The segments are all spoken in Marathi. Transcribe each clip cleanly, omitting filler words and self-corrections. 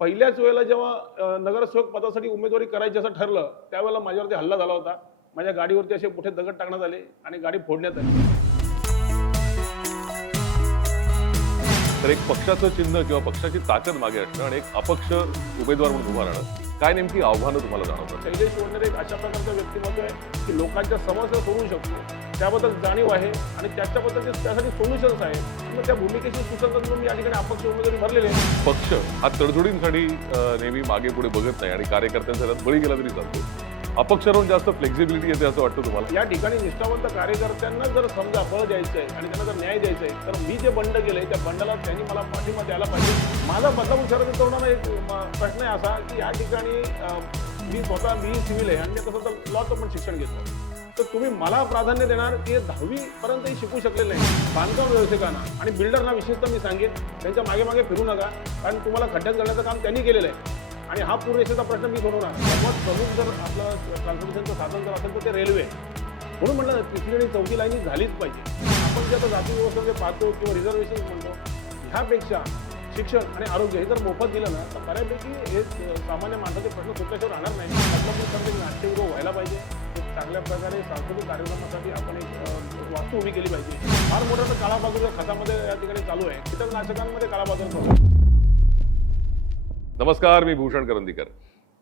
पहिल्याच वेळेला जेव्हा नगरसेवक पदासाठी उमेदवारी करायची असं ठरलं, त्यावेळेला माझ्यावरती हल्ला झाला होता. माझ्या गाडीवरती असे मोठे दगड टाकण्यात आले आणि गाडी फोडण्यात आली. तर एक पक्षाचं चिन्ह किंवा पक्षाची ताकद मागे असणं आणि एक अपक्ष उमेदवार म्हणून उभा राहणं, काय नेमकी आव्हानं तुम्हाला जाणवतात? शैलेश वडनेर एक अशा प्रकारचं व्यक्तिमत्व आहे की लोकांच्या समस्या सोडवू शकतो. त्याबद्दल जाणीव आहे आणि त्याच्याबद्दल त्यासाठी सोल्युशन्स आहे. मग त्या भूमिकेशी सुसंगत म्हणून मी या ठिकाणी अपक्ष उमेदवारी भरलेली आहे. पक्ष हा तडजोडींसाठी नेहमी मागे पुढे बघत नाही आणि कार्यकर्त्यांचा त्यात बळी गेला तरी चालतो. अपक्ष राहून जास्त फ्लेक्झिबिलिटी येते असं वाटतं तुम्हाला? या ठिकाणी निष्ठावंत कार्यकर्त्यांना जर समजा बळ द्यायचं आहे आणि त्यांना जर न्याय द्यायचा आहे, तर मी जे बंड केलंय त्या बंडाला त्यांनी मला पाठिंबा द्यायला पाहिजे. माझा बदलापूर शहरातील तरुणांना एक प्रश्न आहे असा की या ठिकाणी मी सिव्हिल आहे आणि मी तसं तर लॉचं पण शिक्षण घेतो. तर तुम्ही मला प्राधान्य देणार की 10वी पर्यंतही शिकू शकलेले नाही. बांधकाम व्यावसायिकांना आणि बिल्डरना विशेषतः मी सांगेन, त्यांच्या मागे मागे फिरू नका, कारण तुम्हाला खड्ड्यात घालण्याचं काम त्यांनी केलेलं आहे आणि हा पूररेषेचा प्रश्न मी सोडवणार. सर्वात प्रमुख जर आपलं ट्रान्सपोर्टेशनचं साधन जर असेल तर ते रेल्वे. म्हणून म्हटलं तिसरी आणि चौथी लाईनी झालीच पाहिजे. आपण जे आता जाती व्यवस्था पाहतो किंवा रिझर्वेशन म्हणतो, ह्यापेक्षा शिक्षण आणि आरोग्य हे जर मोफत दिलं ना, तर बऱ्यापैकी हे सामान्य माणसाचे प्रश्न सुटल्याशिवाय राहणार नाही. नाट्यगृह व्हायला पाहिजे. एक चांगल्या प्रकारे सांस्कृतिक कार्यक्रमासाठी आपण एक वास्तू उभी केली पाहिजे. फार मोठा काळाबाजार खतामध्ये या ठिकाणी चालू आहे. कीटकनाशकांमध्ये काळाबाजार चालू आहे. नमस्कार, मी भूषण करंदीकर.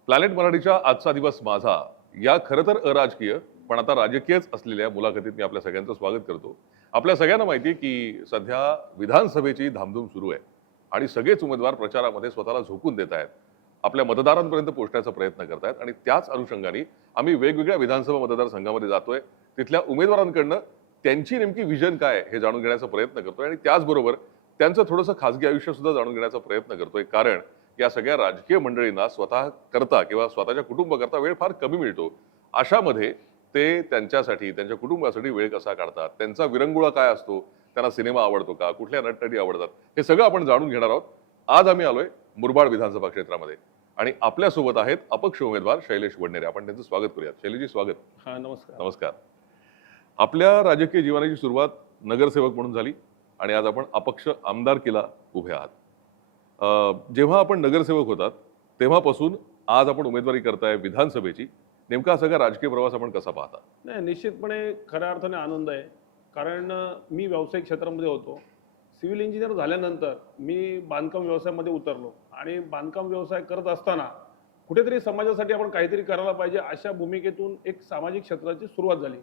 प्लॅनेट मराठीच्या आजचा दिवस माझा या खरं तर अराजकीय पण आता राजकीयच असलेल्या मुलाखतीत मी आपल्या सगळ्यांचं स्वागत करतो. आपल्या सगळ्यांना माहिती आहे की सध्या विधानसभेची धामधूम सुरू आहे आणि सगळेच उमेदवार प्रचारामध्ये स्वतःला झोकून देत आहेत, आपल्या मतदारांपर्यंत पोहोचण्याचा प्रयत्न करत आहेत आणि त्याच अनुषंगाने आम्ही वेगवेगळ्या विधानसभा मतदारसंघामध्ये जातोय. तिथल्या उमेदवारांकडनं त्यांची नेमकी विजन काय हे जाणून घेण्याचा प्रयत्न करतोय आणि त्याचबरोबर त्यांचं थोडंसं खासगी आयुष्य सुद्धा जाणून घेण्याचा प्रयत्न करतोय. कारण या सगळ्या राजकीय मंडळींना स्वतः करता किंवा स्वतःच्या कुटुंबाकरता वेळ फार कमी मिळतो. अशामध्ये ते त्यांच्यासाठी, त्यांच्या कुटुंबासाठी वेळ कसा काढतात, त्यांचा विरंगुळा काय असतो, त्यांना सिनेमा आवडतो का, कुठल्या नटनटी आवडतात, हे सगळं आपण जाणून घेणार आहोत. आज आम्ही आलोय मुरबाड विधानसभा क्षेत्रामध्ये आणि आपल्यासोबत आहेत अपक्ष उमेदवार शैलेश वडनेर. आपण त्यांचं स्वागत करूयात. शैलेशजी, स्वागत. हा, नमस्कार. नमस्कार. आपल्या राजकीय जीवनाची सुरुवात नगरसेवक म्हणून झाली आणि आज आपण अपक्ष आमदारकीला उभे आहात. जेव्हा आपण नगरसेवक होतात तेव्हापासून आज आपण उमेदवारी करताय विधानसभेची, नेमका हा सगळा राजकीय प्रवास आपण कसा पाहता? नाही, निश्चितपणे खऱ्या अर्थाने आनंद आहे. कारण मी व्यावसायिक क्षेत्रामध्ये होतो. सिव्हिल इंजिनियर झाल्यानंतर मी बांधकाम व्यवसायामध्ये उतरलो आणि बांधकाम व्यवसाय करत असताना कुठेतरी समाजासाठी आपण काहीतरी करायला पाहिजे अशा भूमिकेतून एक सामाजिक क्षेत्राची सुरुवात झाली.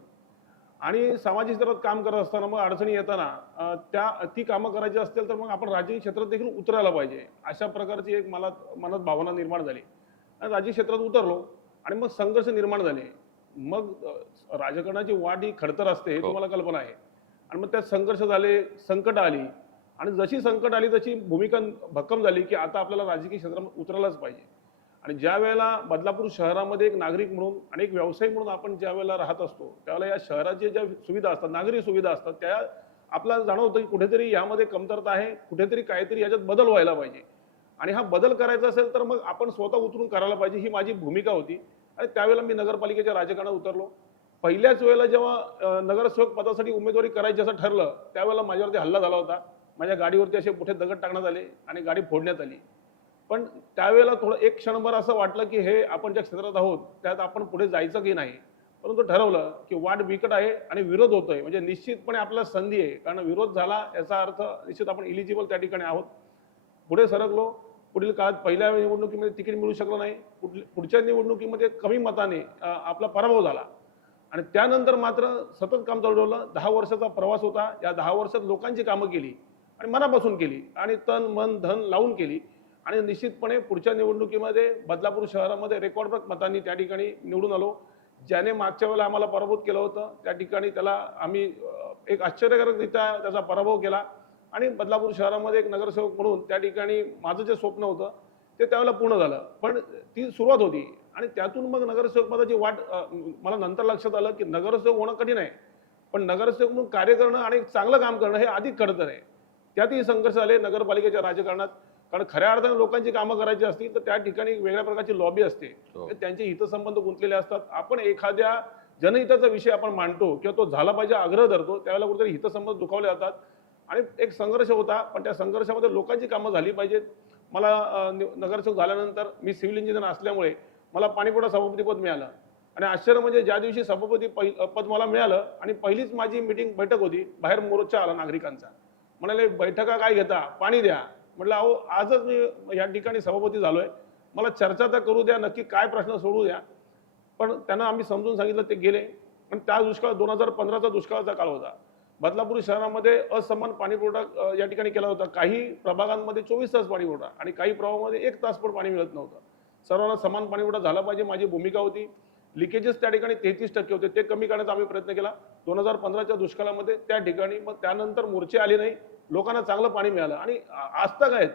आणि सामाजिक क्षेत्रात काम करत असताना मग अडचणी येताना ती कामं करायची असतील तर मग आपण राजकीय क्षेत्रात देखील उतरायला पाहिजे, अशा प्रकारची एक मनात भावना निर्माण झाली आणि राजकीय क्षेत्रात उतरलो आणि मग संघर्ष निर्माण झाले. मग राजकारणाची वाट ही खडतर असते, हे तुम्हाला कल्पना आहे. आणि मग त्यात संघर्ष झाले, संकट आली आणि जशी संकट आली तशी भूमिका भक्कम झाली की आता आपल्याला राजकीय क्षेत्रात उतरायलाच पाहिजे. आणि ज्या वेळेला बदलापूर शहरामध्ये एक नागरिक म्हणून आणि एक व्यावसायिक म्हणून आपण ज्या वेळेला राहत असतो, त्यावेळेला या शहराच्या ज्या सुविधा असतात, नागरी सुविधा असतात, त्या आपल्याला जाणवतं की कुठेतरी यामध्ये कमतरता आहे, कुठेतरी काहीतरी याच्यात बदल व्हायला पाहिजे. आणि हा बदल करायचा असेल तर मग आपण स्वतः उतरून करायला पाहिजे, ही माझी भूमिका होती. आणि त्यावेळेला मी नगरपालिकेच्या राजकारणात उतरलो. पहिल्याच वेळेला जेव्हा नगरसेवक पदासाठी उमेदवारी करायची असं ठरलं, त्यावेळेला माझ्यावरती हल्ला झाला होता. माझ्या गाडीवरती असे मोठे दगड टाकण्यात आले आणि गाडी फोडण्यात आली. पण त्यावेळेला थोडं एक क्षणभर असं वाटलं की हे आपण ज्या क्षेत्रात आहोत त्यात आपण पुढे जायचं की नाही. परंतु ठरवलं की वाट बिकट आहे आणि विरोध होतोय, म्हणजे निश्चितपणे आपल्याला संधी आहे. कारण विरोध झाला याचा अर्थ निश्चित आपण इलिजिबल त्या ठिकाणी आहोत. पुढे सरकलो. पुढील काळात पहिल्या निवडणुकीमध्ये तिकीट मिळू शकलं नाही. पुढच्या निवडणुकीमध्ये कमी मताने आपला पराभव झाला आणि त्यानंतर मात्र सतत काम चालवलं. 10 वर्षाचा प्रवास होता. या 10 वर्षात लोकांची कामं केली आणि मनापासून केली आणि तन मन धन लावून केली आणि निश्चितपणे पुढच्या निवडणुकीमध्ये बदलापूर शहरामध्ये रेकॉर्डब्रेक मतांनी त्या ठिकाणी निवडून आलो. ज्याने मागच्या वेळेला आम्हाला पराभूत केलं होतं त्या ठिकाणी त्याला आम्ही एक आश्चर्यकारकरित्या त्याचा पराभव केला आणि बदलापूर शहरामध्ये एक नगरसेवक म्हणून त्या ठिकाणी माझं जे स्वप्न होतं ते त्यावेळेला पूर्ण झालं. पण ती सुरुवात होती आणि त्यातून मग नगरसेवक पदाची वाट मला नंतर लक्षात आलं की नगरसेवक होणं कठीण आहे, पण नगरसेवक म्हणून कार्य करणं आणि चांगलं काम करणं हे अधिक खडतर आहे. त्यातही संघर्ष झाले नगरपालिकेच्या राजकारणात. कारण खऱ्या अर्थाने लोकांची कामं करायची असतील तर त्या ठिकाणी वेगळ्या प्रकारची लॉबी असते, त्यांचे हितसंबंध गुंतलेले असतात. आपण एखाद्या जनहिताचा विषय आपण मांडतो किंवा तो झाला पाहिजे आग्रह धरतो, त्यावेळेला कुठेतरी हितसंबंध दुखावले जातात आणि एक संघर्ष होता. पण त्या संघर्षामध्ये लोकांची कामं झाली पाहिजेत. मला नगरसेवक झाल्यानंतर मी सिव्हिल इंजिनियर असल्यामुळे मला पाणीपुरवठा सभापतीपद मिळालं. आणि आश्चर्य म्हणजे ज्या दिवशी सभापती पद मला मिळालं आणि पहिलीच माझी बैठक होती, बाहेर मोर्चा आला नागरिकांचा. म्हणाले बैठका काय घेता, पाणी द्या. म्हटलं अहो आजच मी या ठिकाणी सभापती झालोय, मला चर्चा तर करू द्या, नक्की काय प्रश्न सोडू द्या. पण त्यांना आम्ही समजून सांगितलं, ते गेले. पण त्या दुष्काळ 2015चा दुष्काळाचा काळ होता. बदलापूर शहरामध्ये असमान पाणी पुरवठा या ठिकाणी केला होता. काही प्रभागांमध्ये 24 तास पाणी पुरवठा आणि काही प्रभागामध्ये 1 तास पण पाणी मिळत नव्हतं. सर्वांना समान पाणी पुरवठा झाला पाहिजे, माझी भूमिका होती. लिकेजेस त्या ठिकाणी 33% होते, ते कमी करण्याचा आम्ही प्रयत्न केला. 2015च्या दुष्काळामध्ये त्या ठिकाणी मग त्यानंतर मोर्चे आले नाही, लोकांना चांगलं पाणी मिळालं. आणि आज तक आहेत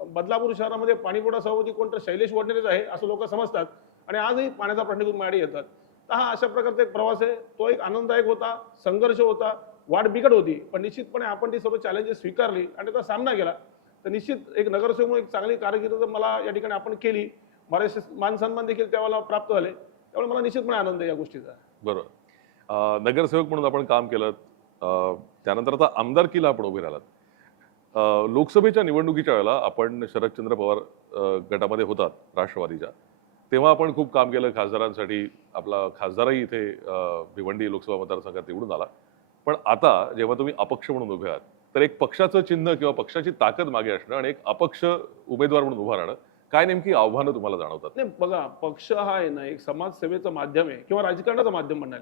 बदलापूर शहरामध्ये पाणीपुरवठा सभापती कोण तर शैलेश वडनेरेच आहे असं लोक समजतात आणि आजही पाण्याचा प्रश्न घेऊन माझ्याकडे येतात. तर हा अशा प्रकारचा एक प्रवास आहे. तो एक आनंददायक होता, संघर्ष होता, वाट बिकट होती, पण निश्चितपणे आपण ती सर्व चॅलेंजेस स्वीकारली आणि त्याचा सामना केला. तर निश्चित एक नगरसेवक म्हणून एक चांगली कारकीर्द मला या ठिकाणी आपण केली. बरेचसे मान सन्मान देखील त्यावेळेला प्राप्त झाले. त्यामुळे मला निश्चितपणे आनंद आहे या गोष्टीचा. बरोबर. नगरसेवक म्हणून आपण काम केलं, त्यानंतर आता आमदारकीला आपण उभे राहिलात. लोकसभेच्या निवडणुकीच्या वेळेला आपण शरदचंद्र पवार गटामध्ये होतात राष्ट्रवादीच्या, तेव्हा आपण खूप काम केलं खासदारांसाठी. आपला खासदारही इथे भिवंडी लोकसभा मतदारसंघात निवडून आला. पण आता जेव्हा तुम्ही अपक्ष म्हणून उभे आहात, तर एक पक्षाचं चिन्ह किंवा पक्षाची ताकद मागे असणं आणि एक अपक्ष उमेदवार म्हणून उभं राहणं, काय नेमकी आव्हानं तुम्हाला जाणवतात? नाही बघा, पक्ष हा आहे ना एक समाजसेवेचं माध्यम आहे किंवा राजकारणाचं माध्यम म्हणाल,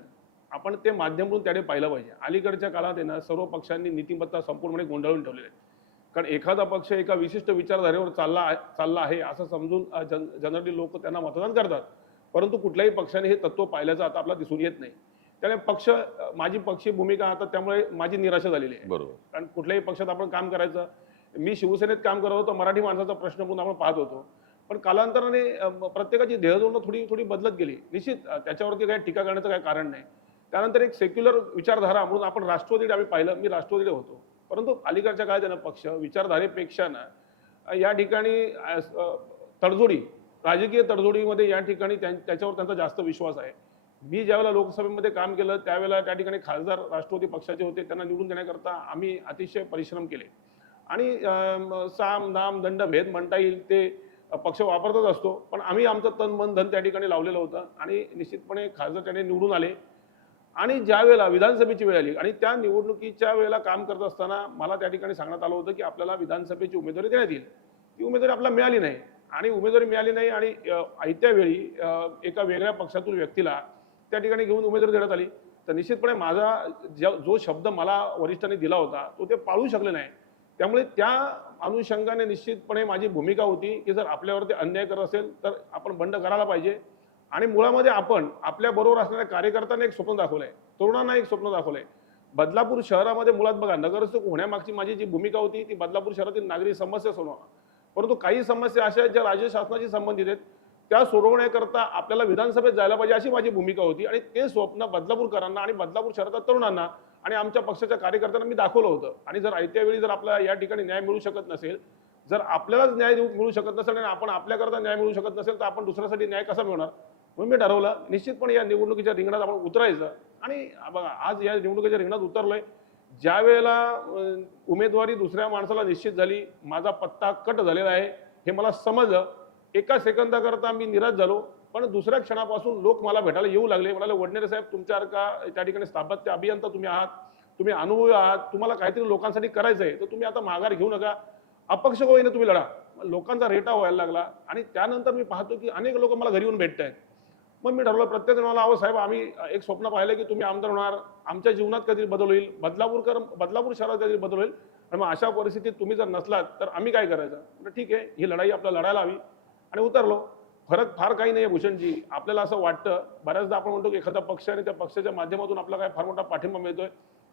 आपण ते माध्यम म्हणून त्याने पाहिलं पाहिजे. अलीकडच्या काळात आहे ना सर्व पक्षांनी नीतिमत्ता संपूर्णपणे गोंधळून ठेवलेली आहे. कारण एखादा पक्ष एका विशिष्ट विचारधारेवर चालला आहे असं समजून जनरली लोक त्यांना मतदान करतात. परंतु कुठल्याही पक्षाने हे तत्व पाहिल्याचं आता आपल्याला दिसून येत नाही. त्यामुळे माझी पक्षी भूमिका आता त्यामुळे माझी निराशा झालेली आहे. बरोबर. कारण कुठल्याही पक्षात आपण काम करायचं, मी शिवसेनेत काम करत होतो, मराठी माणसाचा प्रश्न म्हणून आपण पाहत होतो. पण कालांतराने प्रत्येकाची ध्येयधोरणं थोडी बदलत गेली. निश्चित त्याच्यावरती काही टीका करण्याचं काही कारण नाही. त्यानंतर एक सेक्युलर विचारधारा म्हणून आपण राष्ट्रवादीकडे आम्ही पाहिलं, मी राष्ट्रवादीकडे होतो. परंतु अलीकडच्या काळात ना पक्ष विचारधारेपेक्षा ना या ठिकाणी तडजोडी, राजकीय तडजोडीमध्ये या ठिकाणी त्याच्यावर त्यांचा जास्त विश्वास आहे. मी ज्यावेळेला लोकसभेमध्ये काम केलं त्यावेळेला त्या ठिकाणी खासदार राष्ट्रवादी पक्षाचे होते, त्यांना निवडून देण्याकरता आम्ही अतिशय परिश्रम केले. आणि साम दाम दंड भेद म्हणता येईल ते पक्ष वापरतच असतो, पण आम्ही आमचं तन मन धन त्या ठिकाणी लावलेलं होतं आणि निश्चितपणे खासदार त्याने निवडून आले. आणि ज्या वेळेला विधानसभेची वेळ आली आणि त्या निवडणुकीच्या वेळेला काम करत असताना मला त्या ठिकाणी सांगण्यात आलं होतं की आपल्याला विधानसभेची उमेदवारी देण्यात येईल. ती उमेदवारी आपल्याला मिळाली नाही आणि उमेदवारी मिळाली नाही आणि आयत्या वेळी एका वेगळ्या पक्षातून व्यक्तीला त्या ठिकाणी घेऊन उमेदवारी देण्यात आली. तर निश्चितपणे माझा जो शब्द मला वरिष्ठांनी दिला होता तो ते पाळू शकले नाही. त्यामुळे त्या अनुषंगाने निश्चितपणे माझी भूमिका होती की जर आपल्यावरती अन्याय करत असेल तर आपण बंड करायला पाहिजे. आणि मुळामध्ये आपण आपल्या बरोबर असणाऱ्या कार्यकर्त्यांना एक स्वप्न दाखवलंय, तरुणांना एक स्वप्न दाखवलंय. बदलापूर शहरामध्ये मुळात बघा, नगरसेवक होण्यामागची माझी जी भूमिका होती ती बदलापूर शहरातील नागरिक समस्या सोडवणं. परंतु काही समस्या अशा आहेत ज्या राज्य शासनाशी संबंधित आहेत, त्या सोडवण्याकरता आपल्याला विधानसभेत जायला पाहिजे अशी माझी भूमिका होती. आणि ते स्वप्न बदलापूरकरांना आणि बदलापूर शहराच्या तरुणांना आणि आमच्या पक्षाच्या कार्यकर्त्यांना मी दाखवलं होतं. आणि जर आयत्या वेळी जर आपल्याला या ठिकाणी न्याय मिळू शकत नसेल, जर आपल्यालाच न्याय मिळू शकत नसेल आणि आपण आपल्याकरता न्याय मिळू शकत नसेल तर आपण दुसऱ्यासाठी न्याय कसा मिळणार. म्हणून मी ठरवलं निश्चितपणे या निवडणुकीच्या रिंगणात आपण उतरायचं. आणि बघा आज या निवडणुकीच्या रिंगणात उतरलोय. ज्या वेळेला उमेदवारी दुसऱ्या माणसाला निश्चित झाली, माझा पत्ता कट झालेला आहे हे मला समजलं. एका सेकंदाकरता मी निराश झालो, पण दुसऱ्या क्षणापासून लोक मला भेटायला येऊ लागले. म्हणाले वडनेरे साहेब तुमच्यासारखा त्या ठिकाणी स्थापत्य अभियंता तुम्ही आहात, तुम्ही अनुभवी आहात, तुम्हाला काहीतरी लोकांसाठी करायचं आहे, तर तुम्ही आता माघार घेऊ नका, अपक्ष होईने तुम्ही लढा. लोकांचा रेटा व्हायला लागला. आणि त्यानंतर मी पाहतो की अनेक लोक मला घरी येऊन भेटत आहेत. मग मी ठरवलं प्रत्येक जणाला, अहो साहेब आम्ही एक स्वप्न पाहिलं की तुम्ही आमदार होणार, आमच्या जीवनात कधी बदल होईल, बदलापूर शहरात कधी बदल होईल. आणि मग अशा परिस्थितीत तुम्ही जर नसलात तर आम्ही काय करायचं. म्हणजे ठीक आहे, ही लढाई आपल्याला लढायला हवी. आणि उतरलो. फरक फार काही नाही आहे भूषणजी. आपल्याला असं वाटतं बऱ्याचदा, आपण म्हणतो की एखादा पक्ष आणि त्या पक्षाच्या माध्यमातून आपला काय फार मोठा पाठिंबा मिळतोय.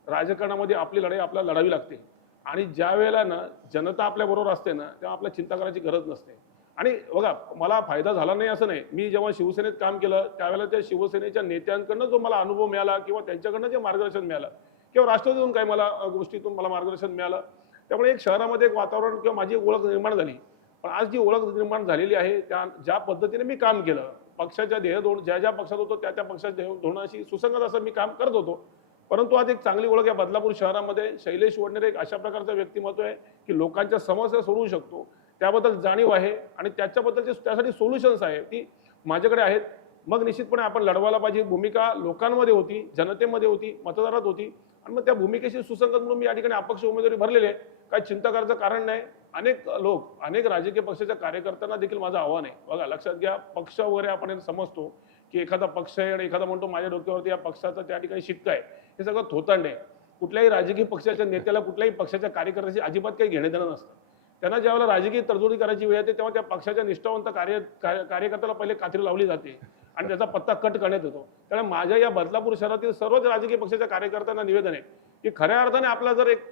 राजकारणामध्ये आपली लढाई आपल्याला लढावी लागते. आणि ज्या वेळेला ना जनता आपल्या बरोबर असते ना, तेव्हा आपल्याला चिंता करायची गरज नसते. आणि बघा, मला फायदा झाला नाही असं नाही. मी जेव्हा शिवसेनेत काम केलं त्यावेळेला त्या शिवसेनेच्या नेत्यांकडनं जो मला अनुभव मिळाला किंवा त्यांच्याकडनं जे मार्गदर्शन मिळालं किंवा राष्ट्रवादीतून काही मला गोष्टीतून मला मार्गदर्शन मिळालं, त्यामुळे एक शहरामध्ये एक वातावरण किंवा माझी ओळख निर्माण झाली. पण आज जी ओळख निर्माण झालेली आहे त्या ज्या पद्धतीने मी काम केलं, पक्षाच्या ज्या पक्षात होतो त्या पक्षाच्या धोरणाशी सुसंगत असं मी काम करत होतो. परंतु आज एक चांगली ओळख या बदलापूर शहरामध्ये शैलेश वडनेरे एक अशा प्रकारचा व्यक्तिमत्व आहे की लोकांच्या समस्या सोडवू शकतो. त्याबद्दल जाणीव आहे आणि त्यासाठी सोल्युशन्स आहे ती माझ्याकडे आहेत. मग निश्चितपणे आपण लढवायला पाहिजे. भूमिका लोकांमध्ये होती, जनतेमध्ये होती, मतदारात होती आणि मग त्या भूमिकेशी सुसंगत म्हणून मी या ठिकाणी अपक्ष उमेदवारी भरलेली आहे. काही चिंता करायचं कारण नाही. अनेक राजकीय पक्षाच्या कार्यकर्त्यांना देखील माझं आव्हान आहे. बघा लक्षात घ्या, पक्ष वगैरे आपण समजतो की एखादा पक्ष आहे आणि एखादा म्हणतो माझ्या डोक्यावरती या पक्षाचा त्या ठिकाणी शिक्का आहे. हे सगळं थोतांड आहे. कुठल्याही राजकीय पक्षाच्या नेत्याला कुठल्याही पक्षाच्या कार्यकर्त्याशी अजिबात काही घेणं देणं नसतं. त्यांना ज्यावेळेला राजकीय तडजोडी करायची वेळ येते तेव्हा त्या पक्षाच्या निष्ठावंत कार्यकर्त्याला पहिले कात्री लावली जाते आणि त्याचा पत्ता कट करण्यात येतो. त्यामुळे माझ्या या बदलापूर शहरातील सर्वच राजकीय पक्षाच्या कार्यकर्त्यांना निवेदन आहे की खऱ्या अर्थाने आपल्याला जर एक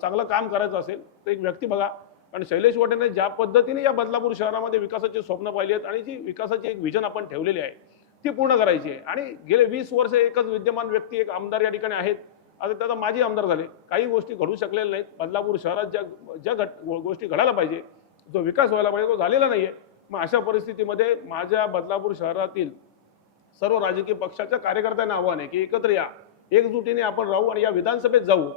चांगलं काम करायचं असेल तर एक व्यक्ती बघा. कारण शैलेश वाटेने ज्या पद्धतीने या बदलापूर शहरामध्ये विकासाची स्वप्न पाहिली आहेत आणि जी विकासाची एक विजन आपण ठेवलेली आहे ती पूर्ण करायची आहे. आणि गेले 20 वर्ष एकच विद्यमान व्यक्ती, एक आमदार या ठिकाणी आहेत. आता त्याचा माजी आमदार झाले. काही गोष्टी घडू शकलेल्या नाहीत. बदलापूर शहरात ज्या गोष्टी घडायला पाहिजे, जो विकास व्हायला पाहिजे तो झालेला नाहीये. मग अशा परिस्थितीमध्ये माझ्या बदलापूर शहरातील सर्व राजकीय पक्षाच्या कार्यकर्त्यांना आव्हान आहे की एकत्र या, एकजुटीने आपण राहू आणि या विधानसभेत जाऊ.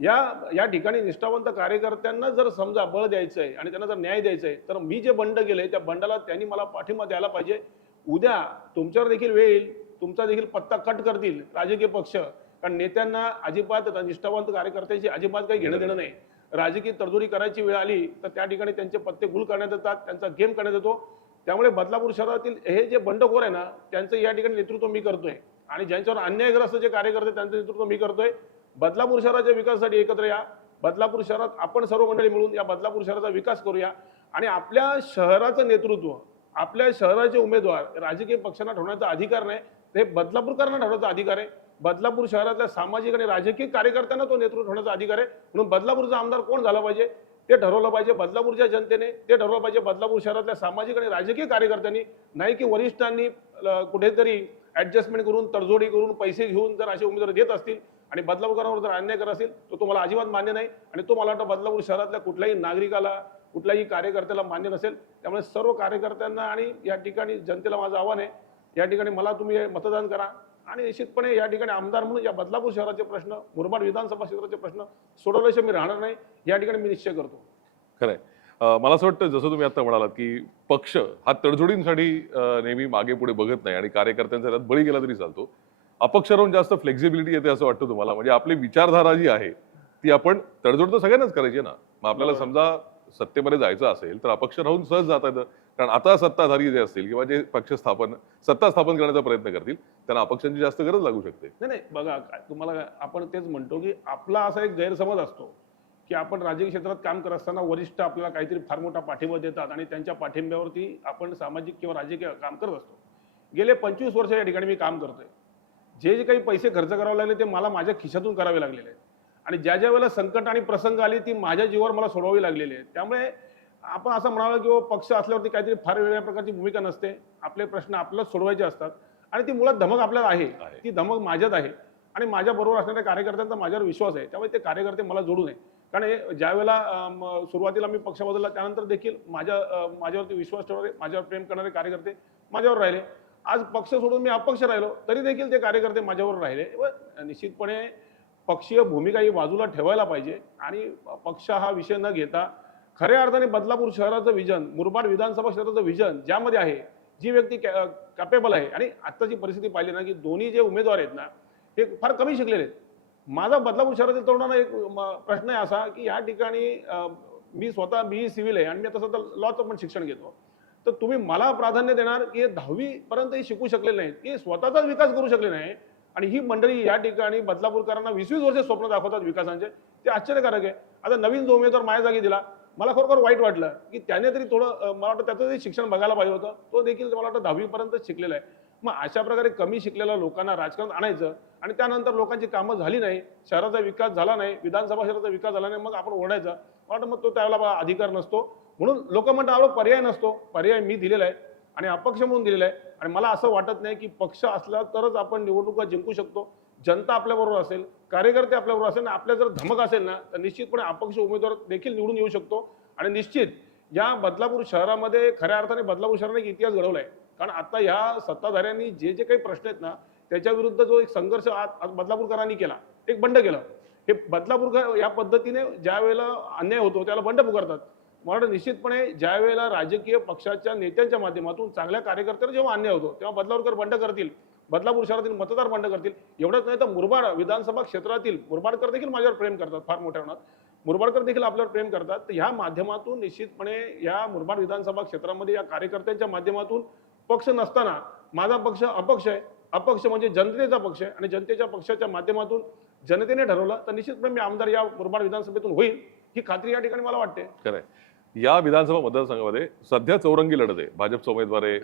या ठिकाणी निष्ठावंत कार्यकर्त्यांना जर समजा बळ द्यायचंय आणि त्यांना जर न्याय द्यायचा आहे तर मी जे बंड केले त्या बंडाला त्यांनी मला पाठिंबा द्यायला पाहिजे. उद्या तुमच्यावर देखील वेळ येईल, तुमचा देखील पत्ता कट करतील राजकीय पक्ष. कारण नेत्यांना अजिबात, निष्ठावंत कार्यकर्त्यांशी अजिबात काही घेणं देणं नाही. राजकीय तडजोडी करायची वेळ आली तर त्या ठिकाणी त्यांचे पत्ते गुल करण्यात येतात, त्यांचा गेम करण्यात येतो. त्यामुळे बदलापूर शहरातील हे जे बंडखोर आहे ना त्यांचं या ठिकाणी नेतृत्व मी करतोय आणि ज्यांच्यावर अन्यायग्रस्त जे कार्यकर्ते त्यांचं नेतृत्व मी करतोय. बदलापूर शहराच्या विकासासाठी एकत्र या. बदलापूर शहरात आपण सर्व मंडळी मिळून या बदलापूर शहराचा विकास करूया आणि आपल्या शहराचं नेतृत्व, आपल्या शहराचे उमेदवार राजकीय पक्षांना ठेवण्याचा अधिकार नाही, हे बदलापूरकरांना ठेवण्याचा अधिकार आहे. बदलापूर शहरातल्या सामाजिक आणि राजकीय कार्यकर्त्यांना तो नेतृत्व ठेवण्याचा अधिकार आहे. म्हणून बदलापूरचा आमदार कोण झाला पाहिजे ते ठरवलं पाहिजे बदलापूरच्या जनतेने, ते ठरवलं पाहिजे बदलापूर शहरातल्या सामाजिक आणि राजकीय कार्यकर्त्यांनी. नाही की वरिष्ठांनी कुठेतरी ऍडजस्टमेंट करून, तडजोडी करून, पैसे घेऊन जर असे उमेदवार देत असतील आणि बदलापूरकरांवर जर अन्याय करत असेल तर तो मला अजिबात मान्य नाही आणि तो मला वाटतं बदलापूर शहरातल्या कुठल्याही नागरिकाला, कुठल्याही कार्यकर्त्याला मान्य नसेल. त्यामुळे सर्व कार्यकर्त्यांना आणि या ठिकाणी जनतेला माझं आव्हान आहे, या ठिकाणी मला तुम्ही मतदान करा आणि निश्चितपणे या ठिकाणी आमदार म्हणून या बदलापूर शहराचे प्रश्न, मुरबाड विधानसभा क्षेत्राचे प्रश्न सोडवल्याशिवाय मी राहणार नाही, या ठिकाणी मी निश्चय करतो. खरंय. मला असं वाटतं जसं तुम्ही आता म्हणालात की पक्ष हा तडजोडींसाठी नेहमी मागे पुढे बघत नाही आणि कार्यकर्त्यांचा त्यात बळी गेला तरी चालतो. अपक्ष राहून जास्त फ्लेक्झिबिलिटी येते असं वाटतं तुम्हाला? म्हणजे आपली विचारधारा जी आहे ती आपण तडजोड तर सगळ्यांनाच करायची ना. मग आपल्याला समजा सत्तेमध्ये जायचं असेल तर अपक्ष राहून सहज जाता येतं. कारण आता सत्ताधारी जे असतील किंवा जे सत्ता स्थापन करण्याचा प्रयत्न करतील त्यांना अपक्षांची जास्त गरज लागू शकते. नाही, बघा तुम्हाला आपण तेच म्हणतो की आपला असा एक गैरसमज असतो की आपण राजकीय क्षेत्रात काम करत असताना वरिष्ठ आपल्याला काहीतरी फार मोठा पाठिंबा देतात आणि त्यांच्या पाठिंब्यावरती आपण सामाजिक किंवा राजकीय काम करत असतो. गेले 25 वर्ष या ठिकाणी मी काम करतोय. जे काही पैसे खर्च करावे लागले ते मला माझ्या खिशातून करावे लागलेले आहेत आणि ज्या वेळेला संकट आणि प्रसंग आली ती माझ्या जीवावर मला सोडवावी लागलेली आहे. त्यामुळे आपण असं म्हणावं की पक्ष असल्यावरती काहीतरी फार वेगळ्या प्रकारची भूमिका नसते. आपले प्रश्न आपल्याला सोडवायचे असतात आणि ती मुळात धमक आपल्याला आहे, ती धमक माझ्यात आहे आणि माझ्या बरोबर असणाऱ्या कार्यकर्त्यांचा माझ्यावर विश्वास आहे. त्यामुळे ते कार्यकर्ते मला जोडू नये. कारण ज्या वेळेला सुरुवातीला मी पक्ष बदलला त्यानंतर देखील माझ्यावरती विश्वास ठेवणारे, माझ्यावर प्रेम करणारे कार्यकर्ते माझ्यावर राहिले. आज पक्ष सोडून मी अपक्ष राहिलो तरी देखील ते कार्यकर्ते माझ्यावर राहिले. व निश्चितपणे पक्षीय भूमिका ही बाजूला ठेवायला पाहिजे आणि पक्ष हा विषय न घेता खऱ्या अर्थाने बदलापूर शहराचं विजन, मुरबाड विधानसभा क्षेत्राचं विजन ज्यामध्ये आहे, जी व्यक्ती कॅपेबल आहे आणि आत्ताची परिस्थिती पाहिली ना की दोन्ही जे उमेदवार आहेत ना हे फार कमी शिकलेले आहेत. माझा बदलापूर शहरातील तरुणांना एक प्रश्न आहे असा की या ठिकाणी मी स्वतः BE सिव्हिल आहे आणि मी आता सध्या लॉचं पण शिक्षण घेतो. तर तुम्ही मला प्राधान्य देणार की 10वी पर्यंतही शिकू शकले नाहीत, की स्वतःचाच विकास करू शकले नाही आणि ही मंडळी या ठिकाणी बदलापूरकरांना 20-20 वर्ष स्वप्न दाखवतात विकासांचे. ते आश्चर्यकारक आहे. आता नवीन जो उमेदवार माझ्या जागी दिला मला खरोखर वाईट वाटलं की त्याने तरी थोडं मला वाटतं त्याचं शिक्षण बघायला पाहिजे होतं. तो देखील मला वाटतं 10वी पर्यंत शिकलेला आहे. मग अशा प्रकारे कमी शिकलेल्या लोकांना राजकारणात आणायचं आणि त्यानंतर लोकांची कामं झाली नाही, शहराचा विकास झाला नाही, विधानसभा शहराचा विकास झाला नाही, मग आपण ओढायचं. मला वाटतं मग तो त्याला अधिकार नसतो. म्हणून लोक म्हणतात पर्याय नसतो. पर्याय मी दिलेला आहे आणि अपक्ष म्हणून दिलेला आहे आणि मला असं वाटत नाही की पक्ष असला तरच आपण निवडणुका जिंकू शकतो. जनता आपल्याबरोबर असेल, कार्यकर्ते आपल्याबरोबर असेल, आपल्या जर धमक असेल ना तर निश्चितपणे अपक्ष उमेदवार देखील निवडून येऊ शकतो. आणि निश्चित या बदलापूर शहरामध्ये खऱ्या अर्थाने बदलापूर शहराने एक इतिहास घडवला आहे. कारण आता या सत्ताधाऱ्यांनी जे काही प्रश्न आहेत ना त्याच्या विरुद्ध जो एक संघर्ष आज बदलापूरकरांनी केला, एक बंड केलं. हे बदलापूरकर या पद्धतीने ज्या वेळेला अन्याय होतो त्याला बंड पुकारतात. मला वाटतं निश्चितपणे ज्या वेळेला राजकीय पक्षाच्या नेत्यांच्या माध्यमातून चांगल्या कार्यकर्त्यांना जेव्हा अन्याय होतो तेव्हा बदलापूरकर बंड करतील, बदलापूर शहरातील मतदार बंड करतील. एवढंच नाही तर मुरबाड विधानसभा क्षेत्रातील मुरबाडकर देखील माझ्यावर प्रेम करतात फार मोठ्या प्रमाणात. मुरबाडकर देखील आपल्यावर प्रेम करतात. तर ह्या माध्यमातून निश्चितपणे या मुरबाड विधानसभा क्षेत्रामध्ये या कार्यकर्त्यांच्या माध्यमातून पक्ष नसताना माझा पक्ष अपक्ष आहे. अपक्ष म्हणजे जनतेचा पक्ष आहे आणि जनतेच्या पक्षाच्या माध्यमातून जनतेने ठरवलं तर निश्चितपणे मी आमदार या मुरबाड विधानसभेतून होईल ही खात्री या ठिकाणी मला वाटते. खरंय. या विधानसभा मतदारसंघामध्ये सध्या चौरंगी लढत आहे. भाजपचा उमेदवार आहे,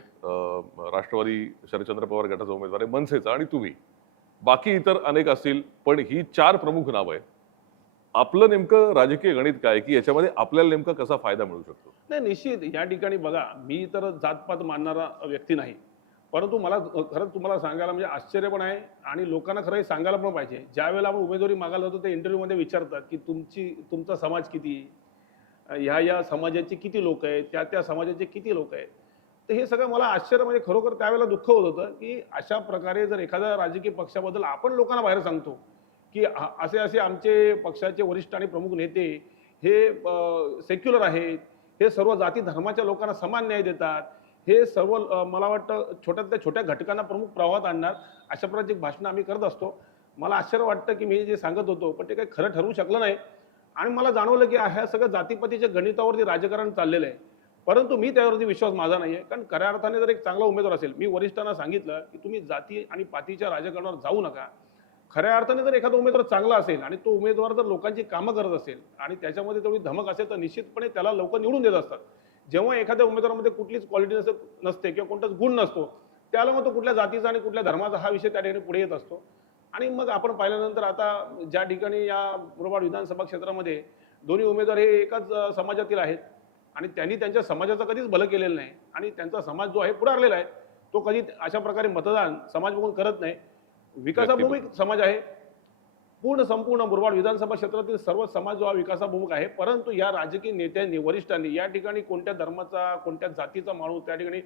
राष्ट्रवादी शरदचंद्र पवार गटाचा उमेदवार आहे, मनसेचा आणि तुम्ही. बाकी इतर अनेक असतील, पण ही 4 प्रमुख नावं आहेत. आपलं नेमकं राजकीय गणित काय, की याच्यामध्ये आपल्याला नेमका कसा फायदा मिळू शकतो? नाही, निश्चित या ठिकाणी बघा, मी तर जातपात मानणारा व्यक्ती नाही, परंतु मला खरंच तुम्हाला सांगायला म्हणजे आश्चर्य पण आहे आणि लोकांना खरं हे सांगायला पण पाहिजे. ज्या वेळेला आपण उमेदवारी मागायला जातो ते इंटरव्ह्यूमध्ये विचारतात की तुमचा समाज किती, ह्या समाजाचे किती लोक आहेत, त्या समाजाचे किती लोक आहेत. तर हे सगळं मला आश्चर्य म्हणजे खरोखर त्यावेळेला दुःख होत होतं की अशा प्रकारे जर एखाद्या राजकीय पक्षाबद्दल आपण लोकांना बाहेर सांगतो की असे असे आमचे पक्षाचे वरिष्ठ आणि प्रमुख नेते हे सेक्युलर आहेत, हे सर्व जाती धर्माच्या लोकांना समान न्याय देतात, हे सर्व मला वाटतं छोट्यातल्या छोट्या घटकांना प्रमुख प्रवाहात आणणार अशा प्रकारची भाषणं आम्ही करत असतो. मला आश्चर्य वाटतं की मी जे सांगत होतो पण ते काही खरं ठरवू शकलं नाही आणि मला जाणवलं की ह्या सगळं जातीपातीच्या गणितावरती राजकारण चाललेलं आहे. परंतु मी त्यावरती विश्वास माझा नाही आहे, कारण खऱ्या अर्थाने जर एक चांगला उमेदवार असेल, मी वरिष्ठांना सांगितलं की तुम्ही जाती आणि पातीच्या राजकारणावर जाऊ नका. खऱ्या अर्थाने जर एखादा उमेदवार चांगला असेल आणि तो उमेदवार जर लोकांची कामं करत असेल आणि त्याच्यामध्ये तेवढी धमक असेल तर निश्चितपणे त्याला लोक निवडून देत असतात. जेव्हा एखाद्या उमेदवारामध्ये कुठलीच क्वालिटी नसते किंवा कोणताच गुण नसतो त्याला मग तो कुठल्या जातीचा आणि कुठल्या धर्माचा हा विषय त्या ठिकाणी पुढे येत असतो. आणि मग आपण पाहिल्यानंतर आता ज्या ठिकाणी या मुरबाड विधानसभा क्षेत्रामध्ये दोन्ही उमेदवार हे एकाच समाजातील आहेत आणि त्यांनी त्यांच्या समाजाचं कधीच भलं केलेलं नाही आणि त्यांचा समाज जो आहे पुढारलेला आहे तो कधी अशा प्रकारे मतदान समाज बघून करत नाही. विकासाभिमुख समाज आहे. संपूर्ण मुरबाड विधानसभा क्षेत्रातील सर्व समाज जो हा विकासाभिमुख आहे, परंतु या राजकीय नेत्यांनी वरिष्ठांनी या ठिकाणी कोणत्या धर्माचा कोणत्या जातीचा माणूस त्या ठिकाणी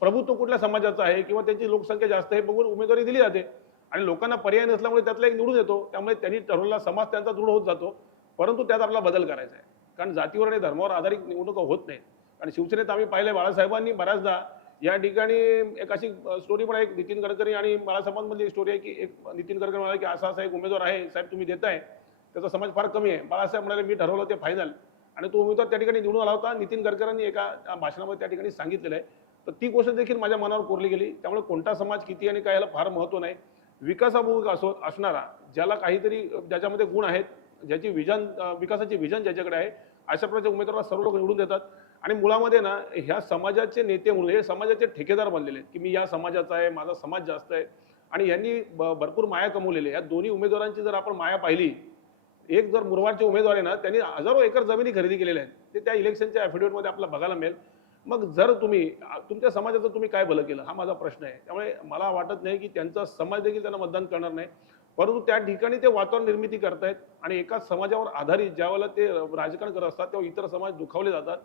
प्रभुत्व कुठल्या समाजाचा आहे किंवा त्यांची लोकसंख्या जास्त आहे बघून उमेदवारी दिली जाते आणि लोकांना पर्याय नसल्यामुळे त्यातला एक निवडून येतो. त्यामुळे त्यांनी ठरवलेला समाज त्यांचा दृढ होत जातो. परंतु त्यात आपला बदल करायचा आहे, कारण जातीवर आणि धर्मावर आधारित निवडणुका होत नाहीत. आणि शिवसेनेत आम्ही पाहिलं बाळासाहेबांनी बऱ्याचदा या ठिकाणी एक अशी स्टोरी पण आहे, नितीन गडकरी आणि बाळासाहेबांमधली स्टोरी आहे की एक नितीन गडकरी म्हणाले की असा असा एक उमेदवार आहे साहेब तुम्ही देताय, त्याचा समाज फार कमी आहे. बाळासाहेब म्हणाले मी ठरवलं ते फायनल आणि तो उमेदवार त्या ठिकाणी निवडून आला होता. नितीन गडकरांनी एका भाषणामध्ये त्या ठिकाणी सांगितलेलं आहे. तर ती गोष्ट देखील माझ्या मनावर कोरली गेली. त्यामुळे कोणता समाज किती आणि काय याला फार महत्त्व नाही. विकासाभिमुख असणारा ज्याला काहीतरी ज्याच्यामध्ये गुण आहेत, ज्याची विकासाची विजन ज्याच्याकडे आहे अशा प्रकारचे उमेदवाराला सर्व लोक निवडून देतात. आणि मुळामध्ये ना ह्या समाजाचे नेते म्हणून हे समाजाचे ठेकेदार बनलेले आहेत की मी या समाजाचा आहे, माझा समाज जास्त आहे आणि यांनी भरपूर माया कमवलेली आहे. या दोन्ही उमेदवारांची जर आपण माया पाहिली, एक जर मुरबाडचे उमेदवार आहे ना त्यांनी हजारो एकर जमिनी खरेदी केलेल्या आहेत, ते त्या इलेक्शनच्या ॲफिडेव्हिटमध्ये आपल्याला बघायला मिळेल. मग जर तुम्ही तुमच्या समाजाचं तुम्ही काय भलं केलं हा माझा प्रश्न आहे. त्यामुळे मला वाटत नाही की त्यांचा समाज देखील त्यांना मतदान करणार नाही, परंतु त्या ठिकाणी ते वातावरण निर्मिती करतायत आणि एकाच समाजावर आधारित ज्यावेळेला ते राजकारण करत असतात तेव्हा इतर समाज दुखावले जातात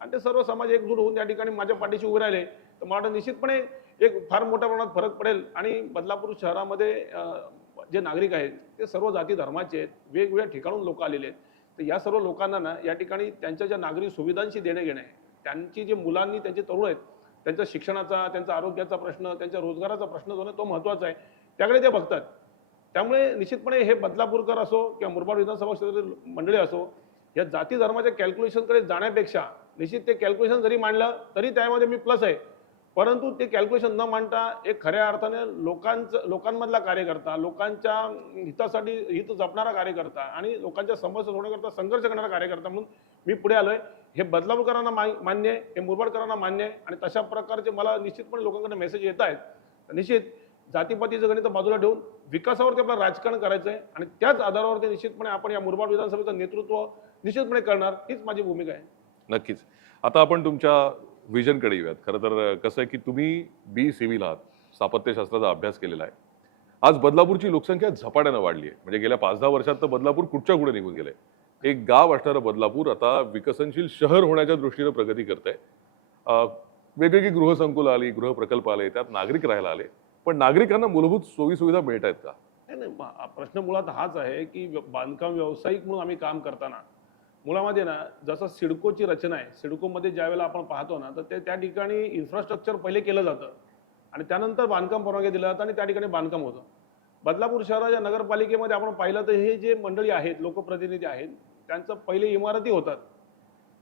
आणि ते सर्व समाज एकजूट होऊन त्या ठिकाणी माझ्या पाठीशी उभे राहिले तर मला निश्चितपणे एक फार मोठ्या प्रमाणात फरक पडेल. आणि बदलापूर शहरामध्ये जे नागरिक आहेत ते सर्व जाती धर्माचे आहेत, वेगवेगळ्या ठिकाणून लोक आलेले आहेत. तर या सर्व लोकांना ना या ठिकाणी त्यांच्या ज्या नागरी सुविधांशी देणे घेणे आहे, त्यांची जे मुलांनी त्यांचे तरुण आहेत त्यांच्या शिक्षणाचा, त्यांचा आरोग्याचा प्रश्न, त्यांच्या रोजगाराचा प्रश्न जो आहे तो महत्त्वाचा आहे, त्याकडे ते बघतात. त्यामुळे निश्चितपणे हे बदलापूरकर असो किंवा मुरबाड विधानसभा क्षेत्रातील मंडळी असो, या जाती धर्माच्या कॅल्क्युलेशनकडे जाण्यापेक्षा निश्चित ते कॅल्क्युलेशन जरी मांडलं तरी त्यामध्ये मी प्लस आहे, परंतु ते कॅल्क्युलेशन न मांडता एक खऱ्या अर्थाने लोकांमधला कार्यकर्ता, लोकांच्या हितासाठी हित जपणारा कार्यकर्ता आणि लोकांच्या समस्या सोडवण्याकरता संघर्ष करणारा कार्यकर्ता म्हणून मी पुढे आलोय. हे बदलापूरकरांना मान्य आहे, हे मुरबाडकरांना मान्य आहे आणि तशा प्रकारचे मला निश्चितपणे लोकांकडे मेसेज येत आहेत. निश्चित जातीपातीचं गणित बाजूला ठेवून विकासावरती आपलं राजकारण करायचं आहे आणि त्याच आधारावरती निश्चितपणे आपण या मुरबाड विधानसभेचं नेतृत्व निश्चितपणे करणार, हीच माझी भूमिका आहे. नक्कीच. आता आपण तुमच्या विजनकडे येऊयात. खरं तर कसं आहे की तुम्ही सिव्हिल आहात, स्थापत्यशास्त्राचा अभ्यास केलेला आहे. आज बदलापूरची लोकसंख्या झपाट्यानं वाढली आहे. म्हणजे गेल्या 5-10 वर्षात तर बदलापूर कुठच्या कुठे निघून गेलंय. एक गाव असणारं बदलापूर आता विकसनशील शहर होण्याच्या दृष्टीनं प्रगती करतंय. वेगवेगळी गृहसंकुलं आली, गृहप्रकल्प आले, त्यात नागरिक राहायला आले. पण नागरिकांना मूलभूत सोयीसुविधा मिळत आहेत का? नाही, प्रश्न मुळात हाच आहे की बांधकाम व्यावसायिक म्हणून आम्ही काम करताना मुळामध्ये ना जसं सिडकोची रचना आहे, सिडकोमध्ये ज्यावेळेला आपण पाहतो ना, तर त्या ठिकाणी इन्फ्रास्ट्रक्चर पहिले केलं जातं आणि त्यानंतर बांधकाम परवानगी दिलं जातं आणि त्या ठिकाणी बांधकाम होतं. बदलापूर शहराच्या नगरपालिकेमध्ये आपण पाहिलं तर हे जे मंडळी आहेत, लोकप्रतिनिधी आहेत, त्यांचं पहिले इमारती होतात.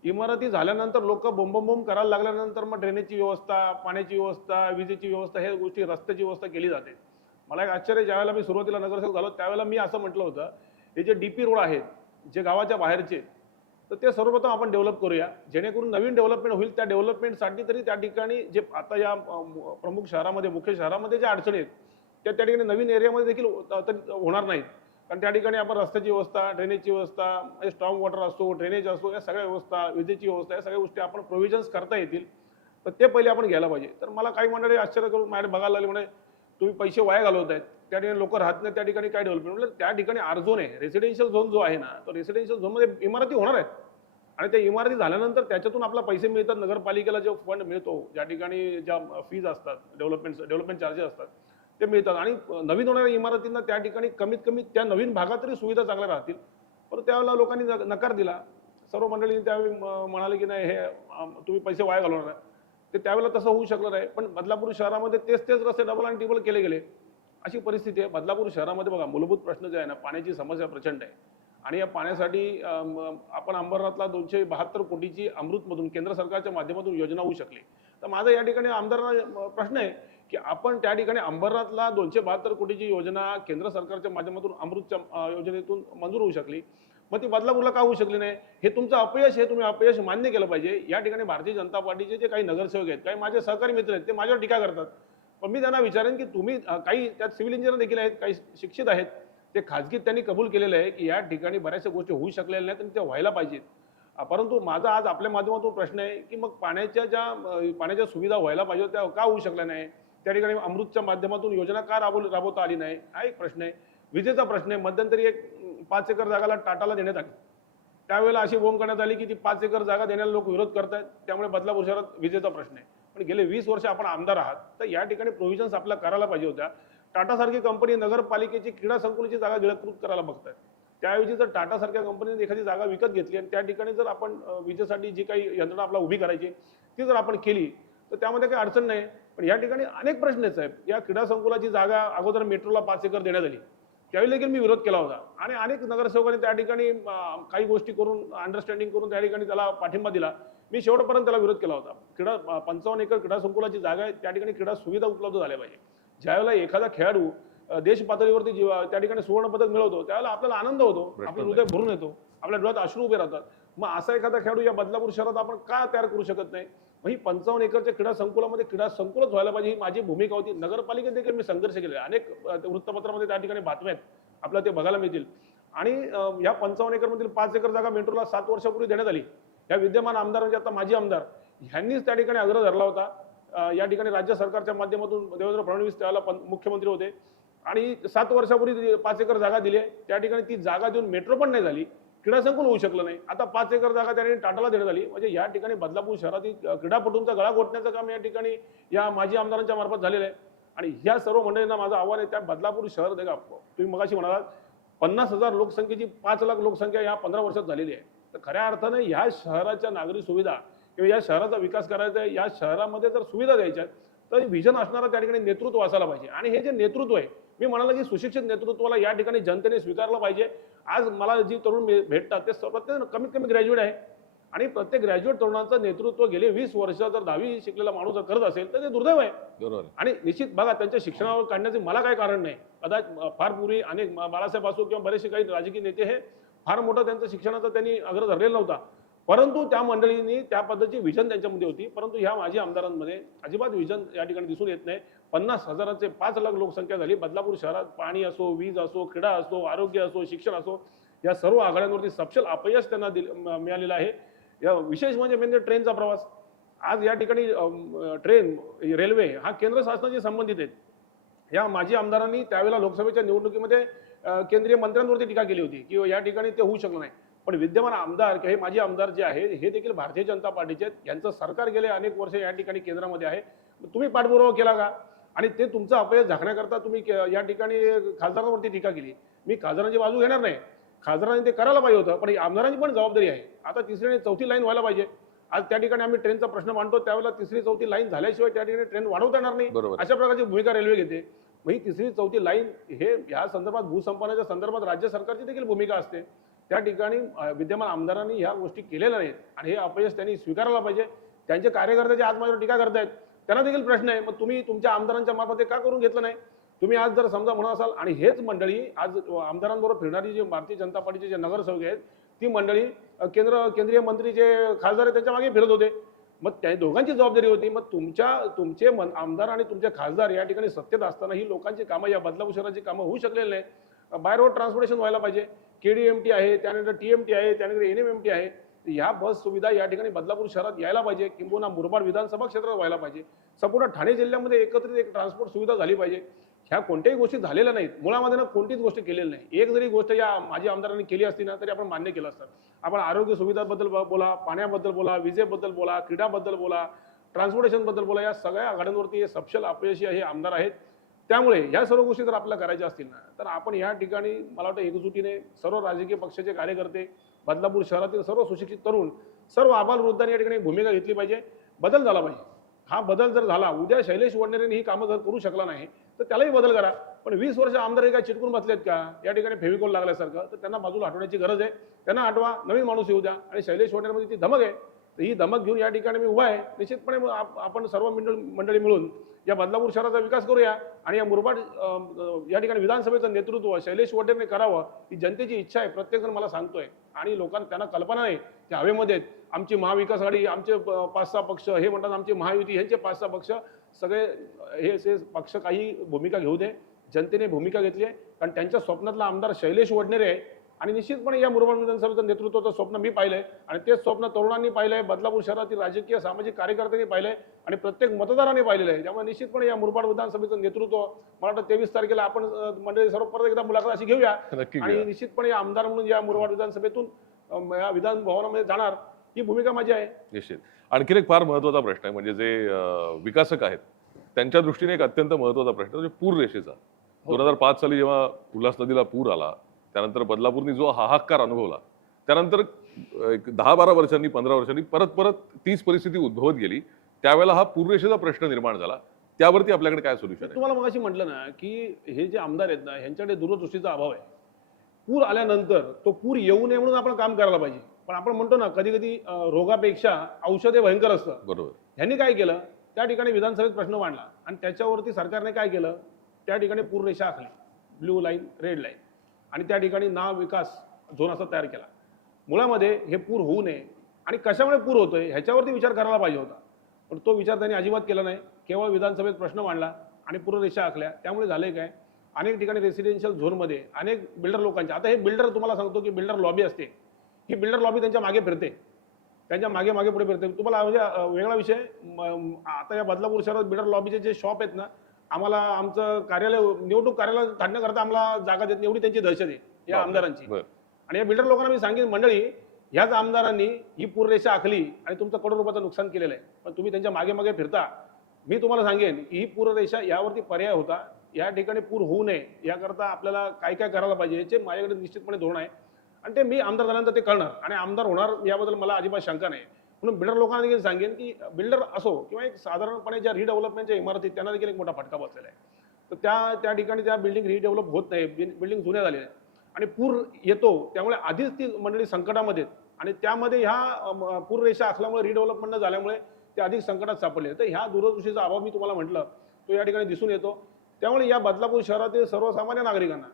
इमारती झाल्यानंतर लोक बोंब करायला लागल्यानंतर मग ड्रेनेजची व्यवस्था, पाण्याची व्यवस्था, विजेची व्यवस्था, ह्या गोष्टी, रस्त्याची व्यवस्था केली जाते. मला एक आश्चर्य, ज्यावेळेला मी सुरुवातीला नगरसेवक झालो त्यावेळेला मी असं म्हटलं होतं, हे जे डीपी रोड आहेत, जे गावाच्या बाहेरचे, तर ते सर्वप्रथम आपण डेव्हलप करूया, जेणेकरून नवीन डेव्हलपमेंट होईल. त्या डेव्हलपमेंटसाठी तरी त्या ठिकाणी जे आता या प्रमुख शहरामध्ये, मुख्य शहरामध्ये ज्या अडचणी आहेत, त्या ठिकाणी नवीन एरियामध्ये देखील होणार नाहीत. कारण त्या ठिकाणी आपण रस्त्याची व्यवस्था, ड्रेनेजची व्यवस्था, स्ट्रॉंग वॉटर असो, ड्रेनेज असो, या सगळ्या व्यवस्था, विजेची व्यवस्था, या सगळ्या गोष्टी आपण प्रोव्हिजन्स करता येतील. तर ते पहिले आपण घ्यायला पाहिजे. तर मला काही मंडळी आश्चर्य करून माझ्याकडे बघायला लागले, म्हणे तुम्ही पैसे वाया घालवत आहेत, त्या ठिकाणी लोक राहत नाही, त्या ठिकाणी काय डेव्हलपमेंट. म्हणजे त्या ठिकाणी आर झोन आहे, रेसिडेन्शियल झोन जो आहे ना, तो रेसिडेन्शियल झोनमध्ये इमारती होणार आहेत आणि त्या इमारती झाल्यानंतर त्याच्यातून आपला पैसे मिळतात. नगरपालिकेला जो फंड मिळतो, ज्या ठिकाणी ज्या फीज असतात, डेव्हलपमेंट चार्जेस असतात, ते मिळतात आणि नवीन होणाऱ्या इमारतींना त्या ठिकाणी कमीत कमी त्या नवीन भागात तरी सुविधा चांगल्या राहतील. पण त्यावेळेला लोकांनी नकार दिला. सर्व मंडळींनी त्यावेळी म्हणाले की नाही, हे तुम्ही पैसे वाया घालवणार आहे. ते त्यावेळेला तसं होऊ शकलं नाही. पण बदलापूर शहरामध्ये तेच रस्ते डबल आणि टिबल केले गेले, अशी परिस्थिती आहे. बदलापूर शहरामध्ये बघा, मूलभूत प्रश्न जे आहे ना, पाण्याची समस्या प्रचंड आहे आणि या पाण्यासाठी आपण अंबरनाथला 272 कोटीची अमृतमधून, केंद्र सरकारच्या माध्यमातून योजना होऊ शकली. तर माझा या ठिकाणी आमदारांना प्रश्न आहे की आपण त्या ठिकाणी अंबरनाथला 272 कोटीची योजना केंद्र सरकारच्या माध्यमातून अमृतच्या योजनेतून मंजूर होऊ शकली, मग ती बदलापूरला का होऊ शकली नाही? हे तुमचं अपयश आहे, तुम्ही अपयश मान्य केलं पाहिजे. या ठिकाणी भारतीय जनता पार्टीचे जे काही नगरसेवक आहेत, काही माझे सहकारी मित्र आहेत, ते माझ्यावर टीका करतात. पण मी त्यांना विचारेन की तुम्ही काही त्यात सिव्हिल इंजिनियर देखील आहेत, काही शिक्षित आहेत, ते खाजगीत त्यांनी कबूल केलेलं आहे की या ठिकाणी बऱ्याचशा गोष्टी होऊ शकलेल्या नाहीत आणि त्या व्हायला पाहिजेत. परंतु माझा आज आपल्या माध्यमातून प्रश्न आहे की मग पाण्याच्या सुविधा व्हायला पाहिजे त्या का होऊ शकल्या नाही? त्या ठिकाणी अमृतच्या माध्यमातून योजना का राबवता आली नाही, हा एक प्रश्न आहे. विजेचा प्रश्न आहे. मध्यंतरी एक 5 एकर जागाला टाटाला देण्यात आली. त्यावेळेला अशी बोंब करण्यात आली की ती 5 एकर जागा देण्याला लोक विरोध करतायत, त्यामुळे बदलापूर शहरात विजेचा प्रश्न आहे. पण गेले 20 वर्ष आपण आमदार आहात, तर या ठिकाणी प्रोव्हिजन्स आपल्याला करायला पाहिजे होत्या. टाटासारखी कंपनी नगरपालिकेची क्रीडा संकुलाची जागा गिळंकृत करायला बघतात. त्याऐवजी जर टाटासारख्या कंपनीने एखादी जागा विकत घेतली आणि त्या ठिकाणी जर आपण विजेसाठी जी काही यंत्रणा आपल्याला उभी करायची ती जर आपण केली, तर त्यामध्ये काही अडचण नाही. पण या ठिकाणी अनेक प्रश्न आहेत साहेब. या क्रीडा संकुलाची जागा अगोदर मेट्रोला 5 एकर देण्यात आली, त्यावेळी देखील मी विरोध केला होता आणि अनेक नगरसेवकांनी त्या ठिकाणी काही गोष्टी करून, अंडरस्टँडिंग करून त्या ठिकाणी त्याला पाठिंबा दिला. मी शेवटपर्यंत त्याला विरोध केला होता. 55 एकर क्रीडा संकुलाची जागा आहे, त्या ठिकाणी क्रीडा सुविधा उपलब्ध झाल्या पाहिजे. ज्यावेळेला एखादा खेळाडू देश पातळीवरती त्या ठिकाणी सुवर्ण पदक मिळवतो, त्यावेळेला आपल्याला आनंद होतो, आपलं हृदय भरून येतो, आपल्या डोळ्यात अश्रू उभे राहतात. मग असा एखादा खेळाडू या बदलापूर शहरात आपण का तयार करू शकत नाही? मग ही 55 एकरच्या क्रीडा संकुलामध्ये क्रीडा संकुलच व्हायला पाहिजे, ही माझी भूमिका होती. नगरपालिकेत देखील मी संघर्ष केले, अनेक वृत्तपत्रामध्ये त्या ठिकाणी बातम्या आहेत, आपल्याला ते बघायला मिळतील. आणि या 55 एकरमधील 5 एकर जागा मेट्रोला 7 वर्षापूर्वी देण्यात आली. या विद्यमान आमदार, म्हणजे आता माजी आमदार, ह्यांनीच त्या ठिकाणी आग्रह धरला होता. या ठिकाणी राज्य सरकारच्या माध्यमातून देवेंद्र फडणवीस त्यावेळेला मुख्यमंत्री होते आणि 7 वर्षापूर्वी 5 एकर जागा दिली. त्या ठिकाणी ती जागा देऊन मेट्रो पण नाही झाली, क्रीडा संकुल होऊ शकलं नाही. आता 5 एकर जागा त्या ठिकाणी टाटाला देण्यात आली. म्हणजे या ठिकाणी बदलापूर शहरातील क्रीडापटूंचा गळा घोटण्याचं काम या ठिकाणी या माजी आमदारांच्या मार्फत झालेलं आहे. आणि ह्या सर्व मंडळींना माझं आव्हान आहे, त्या बदलापूर शहर देखा, तुम्ही मगाशी म्हणालात 50,000 लोकसंख्येची 5 लाख लोकसंख्या या 15 वर्षात झालेली आहे. तर खऱ्या अर्थाने ह्या शहराच्या नागरी सुविधा किंवा या शहराचा विकास करायचा आहे, या शहरामध्ये जर सुविधा द्यायच्या तर विजन असणारा त्या ठिकाणी नेतृत्व असायला पाहिजे. आणि हे जे नेतृत्व आहे, मी म्हणालो की सुशिक्षित नेतृत्वाला या ठिकाणी जनतेने स्वीकारलं पाहिजे. आज मला जी तरुण भेटतात ते प्रत्येक कमीत कमी ग्रॅज्युएट आहे आणि प्रत्येक ग्रॅज्युएट तरुणाचं नेतृत्व गेले 20 वर्ष जर 10वी शिकलेला माणूस जर करत असेल तर ते दुर्दैव आहे. बरोबर. आणि निश्चित बघा, त्यांच्या शिक्षणावर काढण्याचे मला काही कारण नाही. कदाचित फार पूर्वी अनेक बाळासाहेब असो किंवा बरेचसे काही राजकीय नेते हे फार मोठं त्यांचं शिक्षणाचा त्यांनी आग्रह धरलेला नव्हता, परंतु त्या मंडळींनी त्या पद्धतीची विजन त्यांच्यामध्ये होती. परंतु ह्या माजी आमदारांमध्ये अजिबात विजन या ठिकाणी दिसून येत नाही. 50,000चे 5 लाख लोकसंख्या झाली. बदलापूर शहरात पाणी असो, वीज असो, क्रीडा असो, आरोग्य असो, शिक्षण असो, या सर्व आघाड्यांवरती सपशेल अपयश त्यांना मिळालेलं आहे. या विशेष म्हणजे ट्रेनचा प्रवास. आज या ठिकाणी ट्रेन, रेल्वे हा केंद्र शासनाशी संबंधित आहेत. या माजी आमदारांनी त्यावेळेला लोकसभेच्या निवडणुकीमध्ये केंद्रीय मंत्र्यांवरती टीका केली होती की या ठिकाणी ते होऊ शकलं नाही. पण विद्यमान आमदार किंवा हे माजी आमदार जे आहेत हे देखील भारतीय जनता पार्टीचे आहेत. यांचं सरकार गेले अनेक वर्ष या ठिकाणी केंद्रामध्ये आहे. तुम्ही पाठपुरावा केला का? आणि ते तुमचं अपयश झाकण्याकरता तुम्ही या ठिकाणी खासदारांवरती टीका केली. मी खासदारांची बाजू घेणार नाही. खासदारांनी ते करायला पाहिजे होतं, पण आमदारांची पण जबाबदारी आहे. आता तिसरी आणि चौथी लाईन व्हायला पाहिजे. आज त्या ठिकाणी आम्ही ट्रेनचा प्रश्न मांडतो त्यावेळेला तिसरी चौथी लाईन झाल्याशिवाय त्या ठिकाणी ट्रेन वाढवता येणार नाही. बरोबर. अशा प्रकारची भूमिका रेल्वे घेते. मग ही तिसरी चौथी लाईन हे या संदर्भात भूसंपादनाच्या संदर्भात राज्य सरकारची देखील भूमिका असते. त्या ठिकाणी विद्यमान आमदारांनी ह्या गोष्टी केलेल्या नाहीत आणि हे अपयश त्यांनी स्वीकारायला पाहिजे. त्यांचे कार्यकर्ते आज माझ्यावर टीका करतायत, त्यांना देखील प्रश्न आहे, मग तुम्ही तुमच्या आमदारांच्या मार्फत ते का करून घेतलं नाही? तुम्ही आज जर समजा म्हणत असाल, आणि हेच मंडळी आज आमदारांबरोबर फिरणारी जी भारतीय जनता पार्टीचे जे नगरसेवक आहेत ती मंडळी केंद्रीय मंत्री जे खासदार आहेत त्यांच्या मागे फिरत होते. मग त्या दोघांची जबाबदारी होती. मग तुमचे आमदार आणि तुमचे खासदार या ठिकाणी सत्तेत असताना ही लोकांची कामं, या बदलापूर शहराची कामं होऊ शकलेली नाही. बाय रोड ट्रान्सपोर्टेशन व्हायला पाहिजे. KDMT आहे, त्यानंतर TMT आहे, त्यानंतर NMMT आहे. ह्या बस सुविधा या ठिकाणी बदलापूर शहरात यायला पाहिजे, किंबहुना मुरबाड विधानसभा क्षेत्रात व्हायला पाहिजे. संपूर्ण ठाणे जिल्ह्यामध्ये एकत्रित एक ट्रान्सपोर्ट सुविधा झाली पाहिजे. ह्या कोणत्याही गोष्टी झालेल्या नाहीत. मुळामध्ये ना कोणतीच गोष्ट केलेली नाही. एक जरी गोष्ट या माजी आमदारांनी केली असती ना तरी आपण मान्य केलं असतं. आपण आरोग्य सुविधांबद्दल बोला, पाण्याबद्दल बोला, विजेबद्दल बोला, क्रीडाबद्दल बोला, ट्रान्सपोर्टेशनबद्दल बोला, या सगळ्या आघाड्यांवरती हे सपशेल अपयशी हे आमदार आहेत. त्यामुळे या सर्व गोष्टी जर आपल्याला करायच्या असतील ना तर आपण या ठिकाणी मला वाटतं एकजुटीने सर्व राजकीय पक्षाचे कार्यकर्ते, बदलापूर शहरातील सर्व सुशिक्षित तरुण, सर्व आबालवृद्धांनी या ठिकाणी भूमिका घेतली पाहिजे. बदल झाला पाहिजे. हा बदल जर झाला, उद्या शैलेश वडनेरेंनी ही कामं जर करू शकला नाही तर त्यालाही बदल करा. पण 20 वर्ष आमदार हे काय चिटकून बसलेत का या ठिकाणी फेविकॉल लागल्यासारखं? तर त्यांना बाजूला हटवण्याची गरज आहे. त्यांना हटवा, नवीन माणूस येऊ द्या. आणि शैलेश वडनेरमध्ये ती धमक आहे, तर ही धमक घेऊन या ठिकाणी मी उभा आहे. निश्चितपणे आपण सर्व मंडळी मिळून या बदलापूर शहराचा विकास करूया आणि या मुरबाड या ठिकाणी विधानसभेचं नेतृत्व शैलेश वडनेरने करावं ही जनतेची इच्छा आहे. प्रत्येकजण मला सांगतोय आणि लोकांना त्यांना कल्पना नाही की हवेमध्ये आहेत. आमची महाविकास आघाडी, आमचे 5-6 पक्ष, हे म्हणतात आमची महायुती, ह्यांचे 5-6 पक्ष, सगळे हे पक्ष काही भूमिका घेऊ दे. जनतेने भूमिका घेतली आहे कारण त्यांच्या स्वप्नातला आमदार शैलेश वडनेरे आहे आणि निश्चितपणे या मुरबाड विधानसभेचं नेतृत्वाचं स्वप्न मी पाहिलंय आणि तेच स्वप्न तरुणांनी पाहिलंय, बदलापूर शहरातील राजकीय सामाजिक कार्यकर्त्यांनी पाहिलंय आणि प्रत्येक मतदारांनी पाहिलेलं आहे. त्यामुळे निश्चितपणे या मुरबाड विधानसभेचं नेतृत्व मला वाटतं 23 तारखेला आपण मंडळी सर्व परत एकदा मुलाखत अशी घेऊया आणि निश्चितपणे आमदार म्हणून या मुरबाड विधानसभेतून या विधान भवनामध्ये जाणार ही भूमिका माझी आहे. निश्चित. आणखीन एक फार महत्वाचा प्रश्न आहे, म्हणजे जे विकासक आहेत त्यांच्या दृष्टीने एक अत्यंत महत्वाचा प्रश्न म्हणजे पूर रेषेचा. 2005 साली जेव्हा उल्हास नदीला पूर आला, त्यानंतर बदलापूरनी जो हाहाकार अनुभवला, त्यानंतर एक 10-12 वर्षांनी, 15 वर्षांनी परत तीच परिस्थिती उद्भवत गेली. त्यावेळेला हा पूर रेषेचा प्रश्न निर्माण झाला. त्यावरती आपल्याकडे काय सोल्युशन आहे? तुम्हाला मगाशी म्हटलं ना की हे जे आमदार आहेत ना ह्यांच्याकडे दूरदृष्टीचा अभाव आहे. पूर आल्यानंतर तो पूर येऊ नये म्हणून आपण काम करायला पाहिजे. पण आपण म्हणतो ना कधी कधी रोगापेक्षा औषधे भयंकर असतं. बरोबर. ह्यांनी काय केलं, त्या ठिकाणी विधानसभेत प्रश्न मांडला आणि त्याच्यावरती सरकारने काय केलं, त्या ठिकाणी पूर रेषा आखली, ब्ल्यू लाईन, रेड लाईन, आणि त्या ठिकाणी नाव विकास झोन असा तयार केला. मुळामध्ये हे पूर होऊ नये आणि कशामुळे पूर होतोय ह्याच्यावरती विचार करायला पाहिजे होता. पण तो विचार त्यांनी अजिबात केला नाही. केवळ विधानसभेत प्रश्न मांडला आणि पूररेषा आखल्या. त्यामुळे झाले काय, अनेक ठिकाणी रेसिडेन्शियल झोनमध्ये अनेक बिल्डर लोकांचे, आता हे बिल्डर तुम्हाला सांगतो की बिल्डर लॉबी असते, ही बिल्डर लॉबी त्यांच्या मागे फिरते, त्यांच्या मागे पुढे फिरते. तुम्हाला म्हणजे वेगळा विषय, आता या बदलापूर शहरात बिल्डर लॉबीचे जे शॉप आहेत ना, आम्हाला आमचं कार्यालय, निवडणूक कार्यालय काढण्याकरता आम्हाला जागा देत नाही, एवढी त्यांची दहशत आहे या आमदारांची. आणि या बिल्डर लोकांना मी सांगेन, मंडळी ह्याच आमदारांनी ही पूररेषा आखली आणि तुमचं करोड रुपयाचं नुकसान केलेलं आहे, पण तुम्ही त्यांच्या मागे फिरता. मी तुम्हाला सांगेन की ही पूररेषा यावरती पर्याय होता. या ठिकाणी पूर होऊ नये याकरता आपल्याला काय करायला पाहिजे याचे माझ्याकडे निश्चितपणे धोरण आहे आणि ते मी आमदार झाल्यानंतर ते करणार आणि आमदार होणार याबद्दल मला अजिबात शंका नाही. म्हणून बिल्डर लोकांना देखील सांगेन की बिल्डर असो किंवा एक साधारणपणे ज्या रिडेव्हलपमेंटच्या इमारती त्यांना देखील एक मोठा फटका बसलेला आहे. तर त्या ठिकाणी त्या बिल्डिंग रिडेव्हलप होत नाही, बिल्डिंग जुन्या झालेल्या आहेत आणि पूर येतो, त्यामुळे आधीच ती मंडळी संकटामध्ये आणि त्यामध्ये ह्या पूररेषा आखल्यामुळे रिडेव्हलपमेंट झाल्यामुळे ते अधिक संकटात सापडले. तर ह्या दूरदृष्टीचा अभाव मी तुम्हाला म्हटलं तो या ठिकाणी दिसून येतो. त्यामुळे या बदलापूर शहरातील सर्वसामान्य नागरिकांना,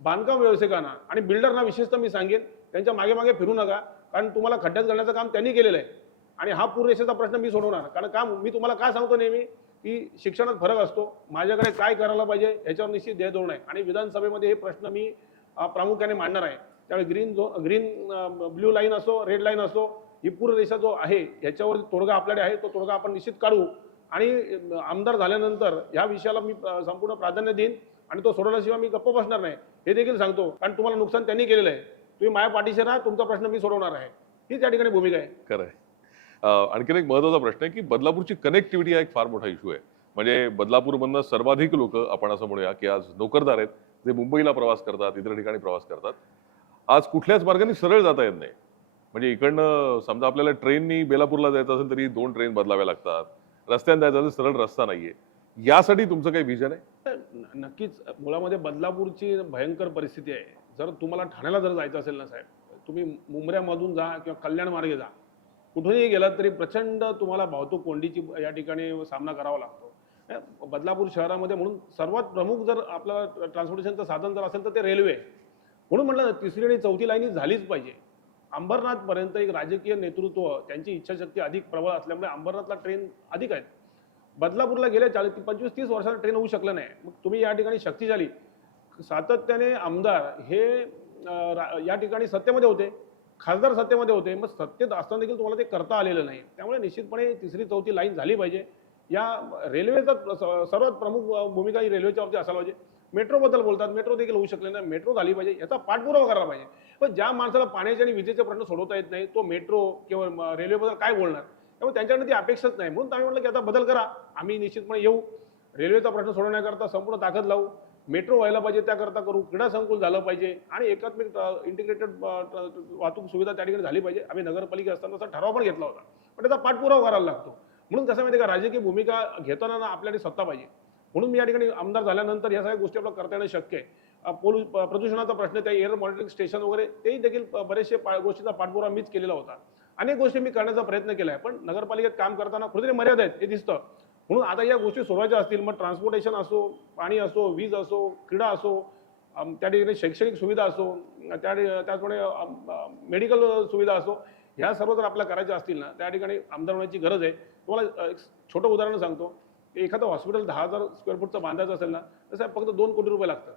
बांधकाम व्यावसायिकांना आणि बिल्डरना विशेषतः मी सांगेन त्यांच्या मागे फिरू नका, कारण तुम्हाला खड्ड्यात घालण्याचं काम त्यांनी केलेलं आहे आणि हा पूररेषेचा प्रश्न मी सोडवणार. कारण काम मी तुम्हाला काय सांगतो नेहमी की शिक्षणात फरक असतो, माझ्याकडे काय करायला पाहिजे याच्यावर निश्चित ध्येय धोरण आहे आणि विधानसभेमध्ये हे प्रश्न मी प्रामुख्याने मांडणार आहे. त्यामुळे ग्रीन ब्ल्यू लाईन असो, रेड लाईन असो, ही पूररेषा जो आहे ह्याच्यावर तोडगा आपल्याकडे आहे, तो तोडगा आपण निश्चित काढू आणि आमदार झाल्यानंतर ह्या विषयाला मी संपूर्ण प्राधान्य देईन आणि तो सोडवल्याशिवाय मी गप्प बसणार नाही हे देखील सांगतो. कारण तुम्हाला नुकसान त्यांनी केलेलं आहे, तुम्ही माझ्या पाठीशी राहा, तुमचा प्रश्न मी सोडवणार आहे, ही त्या ठिकाणी भूमिका आहे. खरं आहे. आणखीन एक महत्त्वाचा प्रश्न आहे की बदलापूरची कनेक्टिव्हिटी हा एक फार मोठा इश्यू आहे. म्हणजे बदलापूरमधनं सर्वाधिक लोक, आपण असं म्हणूया की आज नोकरदार आहेत, जे मुंबईला प्रवास करतात, इतर ठिकाणी प्रवास करतात. आज कुठल्याच मार्गाने सरळ जाता येत नाही. म्हणजे इकडनं समजा आपल्याला ट्रेननी बेलापूरला जायचं असेल तरी 2 ट्रेन बदलाव्या लागतात. रस्त्याने जायचं असेल सरळ रस्ता नाहीये. यासाठी तुमचं काही विजन आहे? तर नक्कीच मुळामध्ये बदलापूरची भयंकर परिस्थिती आहे. जर तुम्हाला ठाण्याला जर जायचं असेल ना साहेब, तुम्ही मुंब्र्यामधून जा किंवा कल्याण मार्गे जा, कुठूनही गेलात तरी प्रचंड तुम्हाला वाहतूक कोंडीची या ठिकाणी सामना करावा लागतो. बदलापूर शहरामध्ये म्हणून सर्वात प्रमुख जर आपलं ट्रान्सपोर्टेशनचं साधन जर असेल तर ते रेल्वे आहे. म्हणून म्हटलं ना, तिसरी आणि चौथी लाईनी झालीच पाहिजे. अंबरनाथपर्यंत एक राजकीय नेतृत्व, त्यांची इच्छाशक्ती अधिक प्रबळ असल्यामुळे अंबरनाथला ट्रेन अधिक आहेत. बदलापूरला गेल्या 25-30 वर्षांना ट्रेन होऊ शकलं नाही. मग तुम्ही या ठिकाणी शक्तिशाली सातत्याने आमदार हे या ठिकाणी सत्तेमध्ये होते, खासदार सत्तेमध्ये होते. मग सत्तेत असताना देखील तुम्हाला ते करता आलेलं नाही. त्यामुळे निश्चितपणे तिसरी चौथी लाईन झाली पाहिजे. या रेल्वेचा सर्वात प्रमुख भूमिका ही रेल्वेच्या बाबतीत असायला पाहिजे. मेट्रोबद्दल बोलतात, मेट्रो देखील होऊ शकले नाही. मेट्रो झाली पाहिजे, याचा पाठपुरावा करायला पाहिजे. पण ज्या माणसाला पाण्याचे आणि विजेचे प्रश्न सोडवता येत नाही, तो मेट्रो किंवा रेल्वेबद्दल काय बोलणार? त्यामुळे त्यांच्याकडे ती अपेक्षाच नाही. म्हणून आम्ही म्हटलं की आता बदल करा, आम्ही निश्चितपणे येऊ, रेल्वेचा प्रश्न सोडवण्याकरता संपूर्ण ताकद लावू, मेट्रो व्हायला पाहिजे त्याकरता करू, क्रीडा संकुल झालं पाहिजे आणि एकात्मिक इंटिग्रेटेड वाहतूक सुविधा त्या ठिकाणी झाली पाहिजे. आम्ही नगरपालिका असताना तसा ठराव पण घेतला होता, पण त्याचा पाठपुरावा करायला लागतो. म्हणून कसं माहिती का, राजकीय भूमिका घेताना ना आपल्याकडे सत्ता पाहिजे. म्हणून मी या ठिकाणी आमदार झाल्यानंतर या सगळ्या गोष्टी आपल्याला करता येणं शक्य आहे. प्रदूषणाचा प्रश्न, त्या एअर मॉनिटरिंग स्टेशन वगैरे तेही देखील बरेचसे गोष्टीचा पाठपुरावा मीच केलेला होता. अनेक गोष्टी मी करण्याचा प्रयत्न केला आहे, पण नगरपालिकेत काम करताना कुठेतरी मर्यादा आहेत हे दिसतं. म्हणून आता या गोष्टी सोडवायच्या असतील, मग ट्रान्सपोर्टेशन असो, पाणी असो, वीज असो, क्रीडा असो, त्या ठिकाणी शैक्षणिक सुविधा असो, त्याचप्रमाणे मेडिकल सुविधा असो, ह्या सर्व जर आपल्याला करायच्या असतील ना, त्या ठिकाणी आमदार होण्याची गरज आहे. तुम्हाला एक छोटं उदाहरण सांगतो. एखादं हॉस्पिटल 10,000 स्क्वेअर फूटचं बांधायचं असेल ना, तर साहेब फक्त 2 कोटी रुपये लागतात.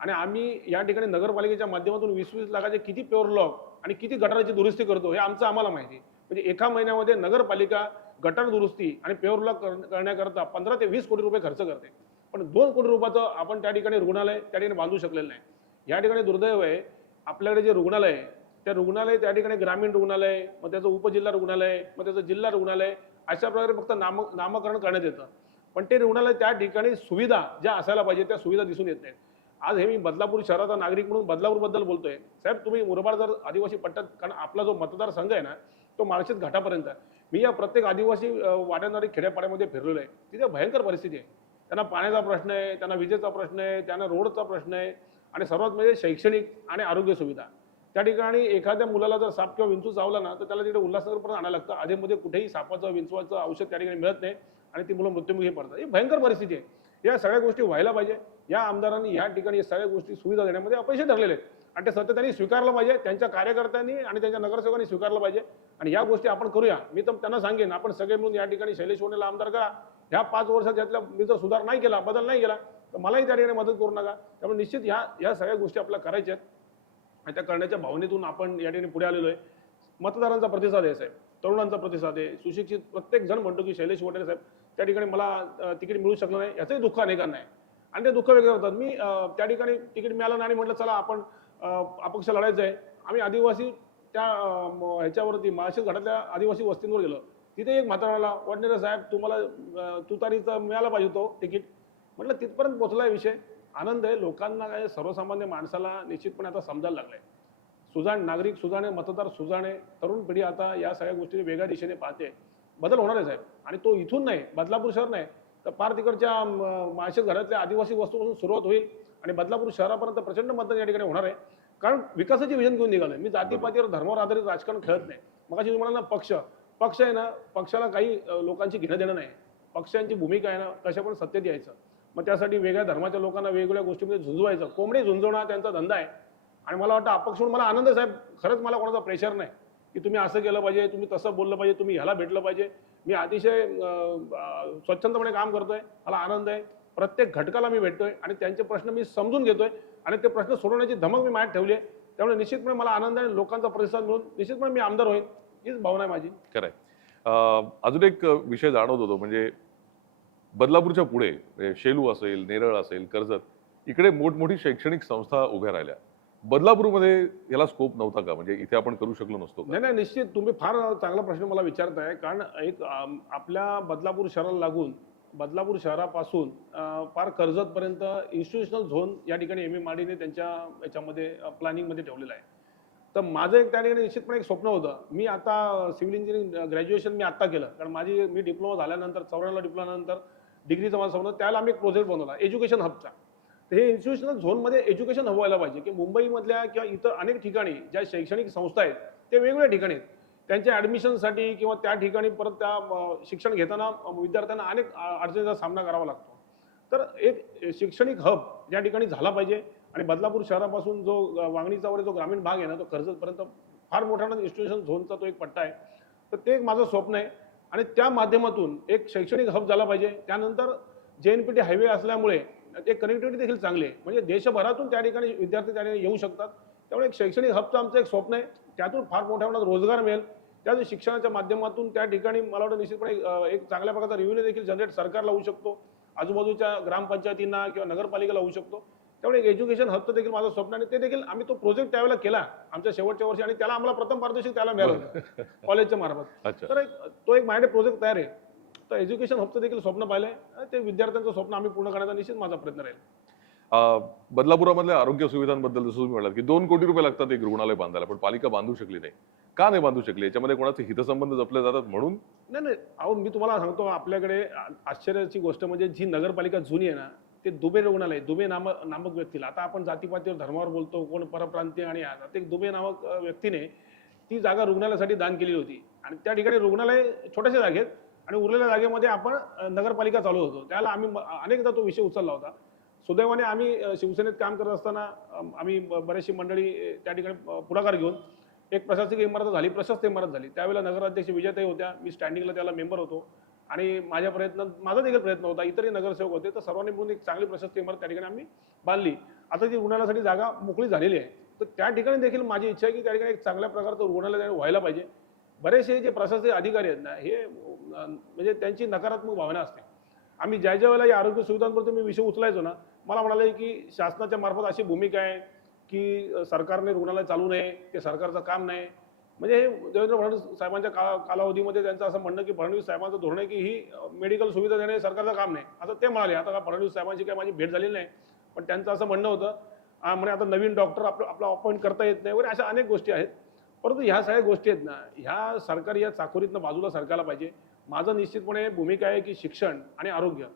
आणि आम्ही या ठिकाणी नगरपालिकेच्या माध्यमातून 20-20 लाखाचे किती प्युअर लॉक आणि किती गटाराची दुरुस्ती करतो हे आम्हाला माहिती. म्हणजे एका महिन्यामध्ये नगरपालिका गटार दुरुस्ती आणि प्युअर लॉक करण्याकरता 15 ते 20 कोटी रुपये खर्च करते. पण 2 कोटी रुपयाचं आपण त्या ठिकाणी रुग्णालय त्या ठिकाणी बांधू शकलेलं नाही. या ठिकाणी दुर्दैव आहे, आपल्याकडे जे रुग्णालय आहे, त्या रुग्णालय त्या ठिकाणी ग्रामीण रुग्णालय, मग त्याचं उपजिल्हा रुग्णालय, मग त्याचं जिल्हा रुग्णालय, अशा प्रकारे फक्त नामकरण करण्यात येतं. पण ते रुग्णालय त्या ठिकाणी सुविधा ज्या असायला पाहिजे त्या सुविधा दिसून येत नाहीत. आज हे मी बदलापूर शहराचा नागरिक म्हणून बदलापूरबद्दल बोलतोय. साहेब तुम्ही मुरबाड जर आदिवासी पट्ट्यात, कारण आपला जो मतदारसंघ आहे ना, तो माळशेज घाटापर्यंत आहे. मी या प्रत्येक आदिवासी वाड्यांद्वारे खेड्यापाड्यामध्ये फिरलेलो आहे. तिथे भयंकर परिस्थिती आहे. त्यांना पाण्याचा प्रश्न आहे, त्यांना विजेचा प्रश्न आहे, त्यांना रोडचा प्रश्न आहे आणि सर्वात म्हणजे शैक्षणिक आणि आरोग्य सुविधा. त्या ठिकाणी एखाद्या मुलाला जर साप किंवा विंचू चावला ना, तर त्याला तिथे उल्हासनगरपर्यंत आणायला लागतं. आधीमध्ये कुठेही सापाचं विंचवाचं औषध त्या ठिकाणी मिळत नाही आणि ती मुलं मृत्युमुखी पडतात. ही भयंकर परिस्थिती आहे. या सगळ्या गोष्टी व्हायला पाहिजे. या आमदारांनी या ठिकाणी या सगळ्या गोष्टी सुविधा देण्यामध्ये अपयशी ठरलेले आहेत आणि ते सत्य त्यांनी स्वीकारलं पाहिजे. त्यांच्या कार्यकर्त्यांनी आणि त्यांच्या नगरसेवकांनी स्वीकारलं पाहिजे आणि या गोष्टी आपण करूया. मी तर त्यांना सांगेन, आपण सगळे मिळून या ठिकाणी शैलेश वनेला आमदार करा. ह्या 5 वर्षात यातल्या मी जर सुधार नाही केला, बदल नाही केला, तर मलाही त्या ठिकाणी मदत करू नका. त्यामुळे निश्चित या सगळ्या गोष्टी आपल्याला करायच्या आहेत आणि त्या करण्याच्या भावनेतून आपण या ठिकाणी पुढे आलेलो आहे. मतदारांचा प्रतिसाद आहे साहेब, तरुणांचा प्रतिसाद आहे, सुशिक्षित प्रत्येक जण म्हणतो की शैलेश वटेल साहेब त्या ठिकाणी मला तिकीट मिळू शकलं नाही, याचंही दुःख अनेकांना आहे आणि ते दुःख वेगळं करतात. मी त्या ठिकाणी तिकीट मिळालं नाही, म्हटलं चला आपण अपक्ष लढायचं आहे. आम्ही आदिवासी त्या ह्याच्यावरती माळशेज घाटातल्या आदिवासी वस्तींवर गेलो. तिथे एक म्हाताराला वडनेरे साहेब तुम्हाला तुतारीचा मिळाला पाहिजे तो तिकीट. म्हटलं तिथपर्यंत पोहोचलाय विषय. आनंद आहे. लोकांना काय, सर्वसामान्य माणसाला निश्चितपणे आता समजायला लागलंय. सुजाण नागरिक सुजाणे, मतदार सुजाणे, तरुण पिढी आता या सगळ्या गोष्टी वेगळ्या दिशेने पाहते. बदल होणार आहे साहेब आणि तो इथून नाही, बदलापूर शहर नाही तर पार तिकडच्या माळशेज घरातल्या आदिवासी वस्तूपासून सुरुवात होईल आणि बदलापूर शहरापर्यंत प्रचंड मतदान या ठिकाणी होणार आहे. कारण विकासाची विजन घेऊन निघालंय. मी जातीपातीवर धर्मावर आधारित राजकारण खेळत नाही. मग तुम्ही म्हणाल ना पक्ष आहे ना, पक्षाला काही लोकांची घेणं देणं नाही. पक्षांची भूमिका आहे ना, कशा पण सत्तेत यायचं. मग त्यासाठी वेगळ्या धर्माच्या लोकांना वेगवेगळ्या गोष्टीमध्ये झुंजवायचं, कोंबडी झुंजवणं त्यांचा धंदा आहे. आणि मला वाटतं अपक्ष म्हणून मला आनंद आहे साहेब. खरंच मला कोणाचा प्रेशर नाही की तुम्ही असं केलं पाहिजे, तुम्ही तसं बोललं पाहिजे, तुम्ही ह्याला भेटलं पाहिजे. मी अतिशय स्वच्छंदपणे काम करतोय. मला आनंद आहे. प्रत्येक घटकाला मी भेटतोय आणि त्यांचे प्रश्न मी समजून घेतोय आणि ते प्रश्न सोडवण्याची धमक मी माझ्यात ठेवली आहे. त्यामुळे निश्चितपणे मला आनंद आहे. लोकांचा प्रतिसाद मिळून निश्चितपणे मी आमदार होईल, हीच भावना आहे माझी. खरंय. अजून एक विषय जाणवत होतो, म्हणजे बदलापूरच्या पुढे शेलू असेल, नेरळ असेल, कर्जत, इकडे मोठमोठी शैक्षणिक संस्था उभ्या राहिल्या. बदलापूरमध्ये याला स्कोप नव्हता का? म्हणजे इथे आपण करू शकलो नसतो का? नाही, निश्चित तुम्ही फार चांगला प्रश्न मला विचारताय. कारण एक आपल्या बदलापूर शहराला लागून, बदलापूर शहरापासून फार कर्जतपर्यंत इन्स्टिट्यूशनल झोन या ठिकाणी MMRDने त्यांच्या याच्यामध्ये प्लॅनिंगमध्ये ठेवलेला आहे. तर माझं एक त्या ठिकाणी निश्चितपणे एक स्वप्न होतं. मी आता सिव्हिल इंजिनिअरिंग ग्रॅज्युएशन मी आत्ता केलं. कारण मी डिप्लोमा झाल्यानंतर 94 डिप्लोमानंतर डिग्रीचं माझं स्वप्न त्यावेळेला आम्ही एक प्रोजेक्ट बनवला एज्युकेशन हबचा. तर हे इन्स्टिट्यूशनल झोनमध्ये एज्युकेशन हब व्हायला पाहिजे, की मुंबईमधल्या किंवा इतर अनेक ठिकाणी ज्या शैक्षणिक संस्था आहेत, ते वेगवेगळ्या ठिकाणी आहेत. त्यांच्या ॲडमिशनसाठी किंवा त्या ठिकाणी परत त्या शिक्षण घेताना विद्यार्थ्यांना अनेक अडचणींचा सामना करावा लागतो. तर एक शैक्षणिक हब ज्या ठिकाणी झाला पाहिजे आणि बदलापूर शहरापासून जो वांगणीचा वगैरे जो ग्रामीण भाग आहे ना, तो कर्जतपर्यंत फार मोठा इन्स्टिट्यूशन झोनचा तो एक पट्टा आहे. तर ते एक माझं स्वप्न आहे आणि त्या माध्यमातून एक शैक्षणिक हब झाला पाहिजे. त्यानंतर JNPT हायवे असल्यामुळे ते कनेक्टिव्हिटी देखील चांगली आहे. म्हणजे देशभरातून त्या ठिकाणी विद्यार्थी त्या ठिकाणी येऊ शकतात. त्यामुळे एक शैक्षणिक हबचं आमचं एक स्वप्न आहे. त्यातून फार मोठ्या प्रमाणात रोजगार मिळेल. त्यातून शिक्षणाच्या माध्यमातून त्या ठिकाणी मला वाटतं निश्चितपणे एक चांगल्या प्रकारचा रेव्हेन्यू देखील जनरेट सरकारला होऊ शकतो. आजूबाजूच्या ग्रामपंचायतींना किंवा नगरपालिकेला होऊ शकतो. त्यामुळे एक एज्युकेशन हबचं देखील माझं स्वप्न आणि ते देखील आम्ही तो प्रोजेक्ट त्यावेळेला केला आमच्या शेवटच्या वर्षी आणि त्याला आम्हाला प्रथम पारितोषिक त्याला मिळालं होतं कॉलेजच्या मार्फत. अच्छा. तर तो एक माझ्याकडे प्रोजेक्ट तयार आहे. तर एज्युकेशन हबचं देखील स्वप्न पाहिलंय. ते विद्यार्थ्यांचं स्वप्न आम्ही पूर्ण करण्याचा निश्चित माझा प्रयत्न राहील. बदलापुरामधल्या आरोग्य सुविधांबद्दल जसं तुम्ही म्हणालात की 2 कोटी रुपये लागतात एक रुग्णालय बांधायला, पण पालिका बांधू शकली नाही. का नाही बांधू शकली? याच्यामध्ये कोणाचे हितसंबंध जपले जातात म्हणून? नाही नाही अहो मी तुम्हाला सांगतो आपल्याकडे आश्चर्याची गोष्ट म्हणजे जी नगरपालिका जुनी आहे ना ते दुबे रुग्णालय दुबे नामक व्यक्तीला आता आपण जातीपातीवर धर्मावर बोलतो कोण परप्रांतीय आणि आता एक दुबे नामक व्यक्तीने ती जागा रुग्णालयासाठी दान केली होती आणि त्या ठिकाणी रुग्णालय छोट्याशा जागेत आणि उरलेल्या जागेमध्ये आपण नगरपालिका चालू होतो. त्याला आम्ही अनेकदा तो विषय उचलला होता. सुदैवाने आम्ही शिवसेनेत काम करत असताना आम्ही बरेचशी मंडळी त्या ठिकाणी पुढाकार घेऊन एक प्रशासकीय इमारत झाली, प्रशस्त इमारत झाली. त्यावेळेला नगराध्यक्ष विजयताई होत्या, मी स्टँडिंगला त्याला मेंबर होतो आणि माझा देखील प्रयत्न होता, इतरही नगरसेवक होते. तर सर्वांनी मिळून एक चांगली प्रशस्त इमारत त्या ठिकाणी आम्ही बांधली. आता ती रुग्णालयासाठी जागा मोकळी झालेली आहे. तर त्या ठिकाणी देखील माझी इच्छा आहे की त्या ठिकाणी एक चांगल्या प्रकारचं रुग्णालय व्हायला पाहिजे. बरेचसे जे प्रशासकीय अधिकारी आहेत ना हे म्हणजे त्यांची नकारात्मक भावना असते. आम्ही ज्या वेळेला या आरोग्य सुविधांवरती मी विषय उचलायचो ना, मला म्हणाले की शासनाच्या मार्फत अशी भूमिका आहे की सरकारने रुग्णालय चालू नये, ते सरकारचं काम नाही. म्हणजे हे देवेंद्र फडणवीस साहेबांच्या कालावधीमध्ये त्यांचं असं म्हणणं की फडणवीस साहेबांचं धोरण आहे की ही मेडिकल सुविधा देणे सरकारचं काम नाही. आता ते म्हणाले, आता फडणवीस साहेबांची काही माझी भेट झालेली नाही, पण त्यांचं असं म्हणणं होतं म्हणे आता नवीन डॉक्टर आपला अपॉइंट करता येत नाही वगैरे अशा अनेक गोष्टी आहेत. परंतु ह्या सगळ्या गोष्टी आहेत ना, ह्या सरकार या चाकोरीतनं बाजूला सरकायला पाहिजे. माझं निश्चितपणे भूमिका आहे की शिक्षण आणि आरोग्य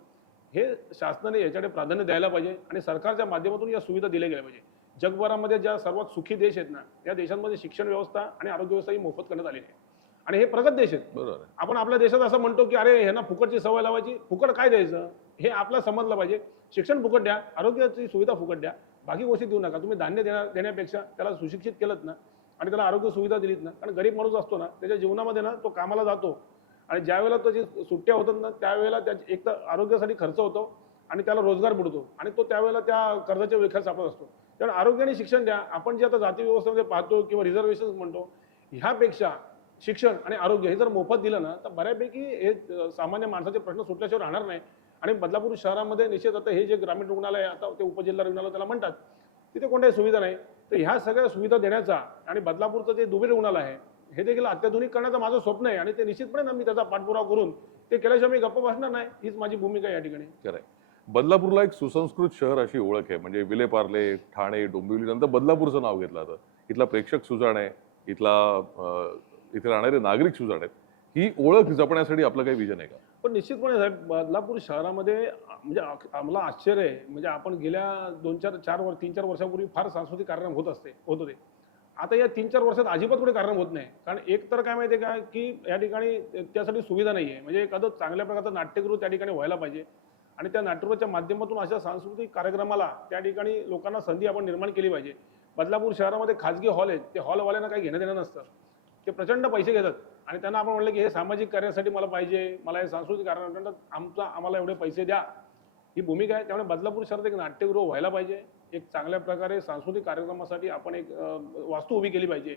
हे शासनाने याच्याकडे प्राधान्य द्यायला पाहिजे आणि सरकारच्या माध्यमातून या सुविधा दिल्या गेल्या पाहिजे. जगभरामध्ये ज्या सर्वात सुखी देश आहेत ना, या देशांमध्ये शिक्षण व्यवस्था आणि आरोग्य व्यवस्था ही मोफत करण्यात आलेली आहे आणि हे प्रगत देश आहेत. बरोबर. आपण आपल्या देशात असं म्हणतो की अरे ह्यांना फुकटची सवय लावायची, फुकट काय द्यायचं हे आपल्याला समजलं पाहिजे. शिक्षण फुकट द्या, आरोग्याची सुविधा फुकट द्या, बाकी गोष्टी देऊ नका. तुम्ही धान्य देण्यापेक्षा त्याला सुशिक्षित केलं ना आणि त्याला आरोग्य सुविधा दिलीत ना, कारण गरीब माणूस असतो ना त्याच्या जीवनामध्ये ना तो कामाला जातो आणि ज्या वेळेला त्याची सुट्ट्या होतात ना त्यावेळेला त्याची एक तर आरोग्यासाठी खर्च होतो आणि त्याला रोजगार बुडतो आणि तो त्यावेळेला त्या कर्जाच्या विळख्यात सापडत असतो. त्यामुळे आरोग्य आणि शिक्षण द्या. आपण जे आता जाती व्यवस्थेमध्ये पाहतो किंवा रिझर्वेशन म्हणतो, ह्यापेक्षा शिक्षण आणि आरोग्य हे जर मोफत दिलं ना तर बऱ्यापैकी हे सामान्य माणसाचे प्रश्न सुटल्याशिवाय राहणार नाही. आणि बदलापूर शहरामध्ये निश्चित आता हे जे ग्रामीण रुग्णालय आता ते उपजिल्हा रुग्णालय त्याला म्हणतात, तिथे कोणत्याही सुविधा नाही. तर ह्या सगळ्या सुविधा देण्याचा आणि बदलापूरचं जे दुबे रुग्णालय आहे हे देखील अत्याधुनिक करण्याचं माझं स्वप्न आहे आणि ते निश्चितपणे ना मी त्याचा पाठपुरावा करून ते केल्याशिवाय मी गप्प बसणार नाही. हीच माझी भूमिका आहे या ठिकाणी. खरंय. बदलापूरला एक सुसंस्कृत शहर अशी ओळख आहे. म्हणजे विलेपार्ले, ठाणे, डोंबिवली नंतर बदलापूरचं नाव घेतलं जातं. इथला प्रेक्षक सुजाण आहे, इथे राहणारे नागरिक सुजाण आहेत. ही ओळख जपण्यासाठी आपलं काही विजन आहे का? पण निश्चितपणे साहेब बदलापूर शहरामध्ये म्हणजे आम्हाला आश्चर्य आहे. म्हणजे आपण गेल्या 3-4 वर्षापूर्वी फार सांस्कृतिक कार्यक्रम होत होते. आता या 3-4 वर्षात अजिबात कुठे कार्यक्रम होत नाही. कारण एक तर काय माहिती आहे का की या ठिकाणी त्यासाठी सुविधा नाही आहे. म्हणजे एखादं चांगल्या प्रकारचं नाट्यगृह त्या ठिकाणी व्हायला पाहिजे आणि त्या नाट्यगृहाच्या माध्यमातून अशा सांस्कृतिक कार्यक्रमाला त्या ठिकाणी लोकांना संधी आपण निर्माण केली पाहिजे. बदलापूर शहरामध्ये खाजगी हॉल आहेत, ते हॉलवाल्यांना काही घेणं देणं नसतं. ते प्रचंड पैसे घेतात आणि त्यांना आपण म्हणलं की हे सामाजिक कार्यासाठी मला पाहिजे, मला हे सांस्कृतिक कार्य आम्हाला एवढे पैसे द्या, ही भूमिका आहे. त्यामुळे बदलापूर शहरात एक नाट्यगृह व्हायला पाहिजे. एक चांगल्या प्रकारे सांस्कृतिक कार्यक्रमासाठी आपण एक वास्तू उभी केली पाहिजे.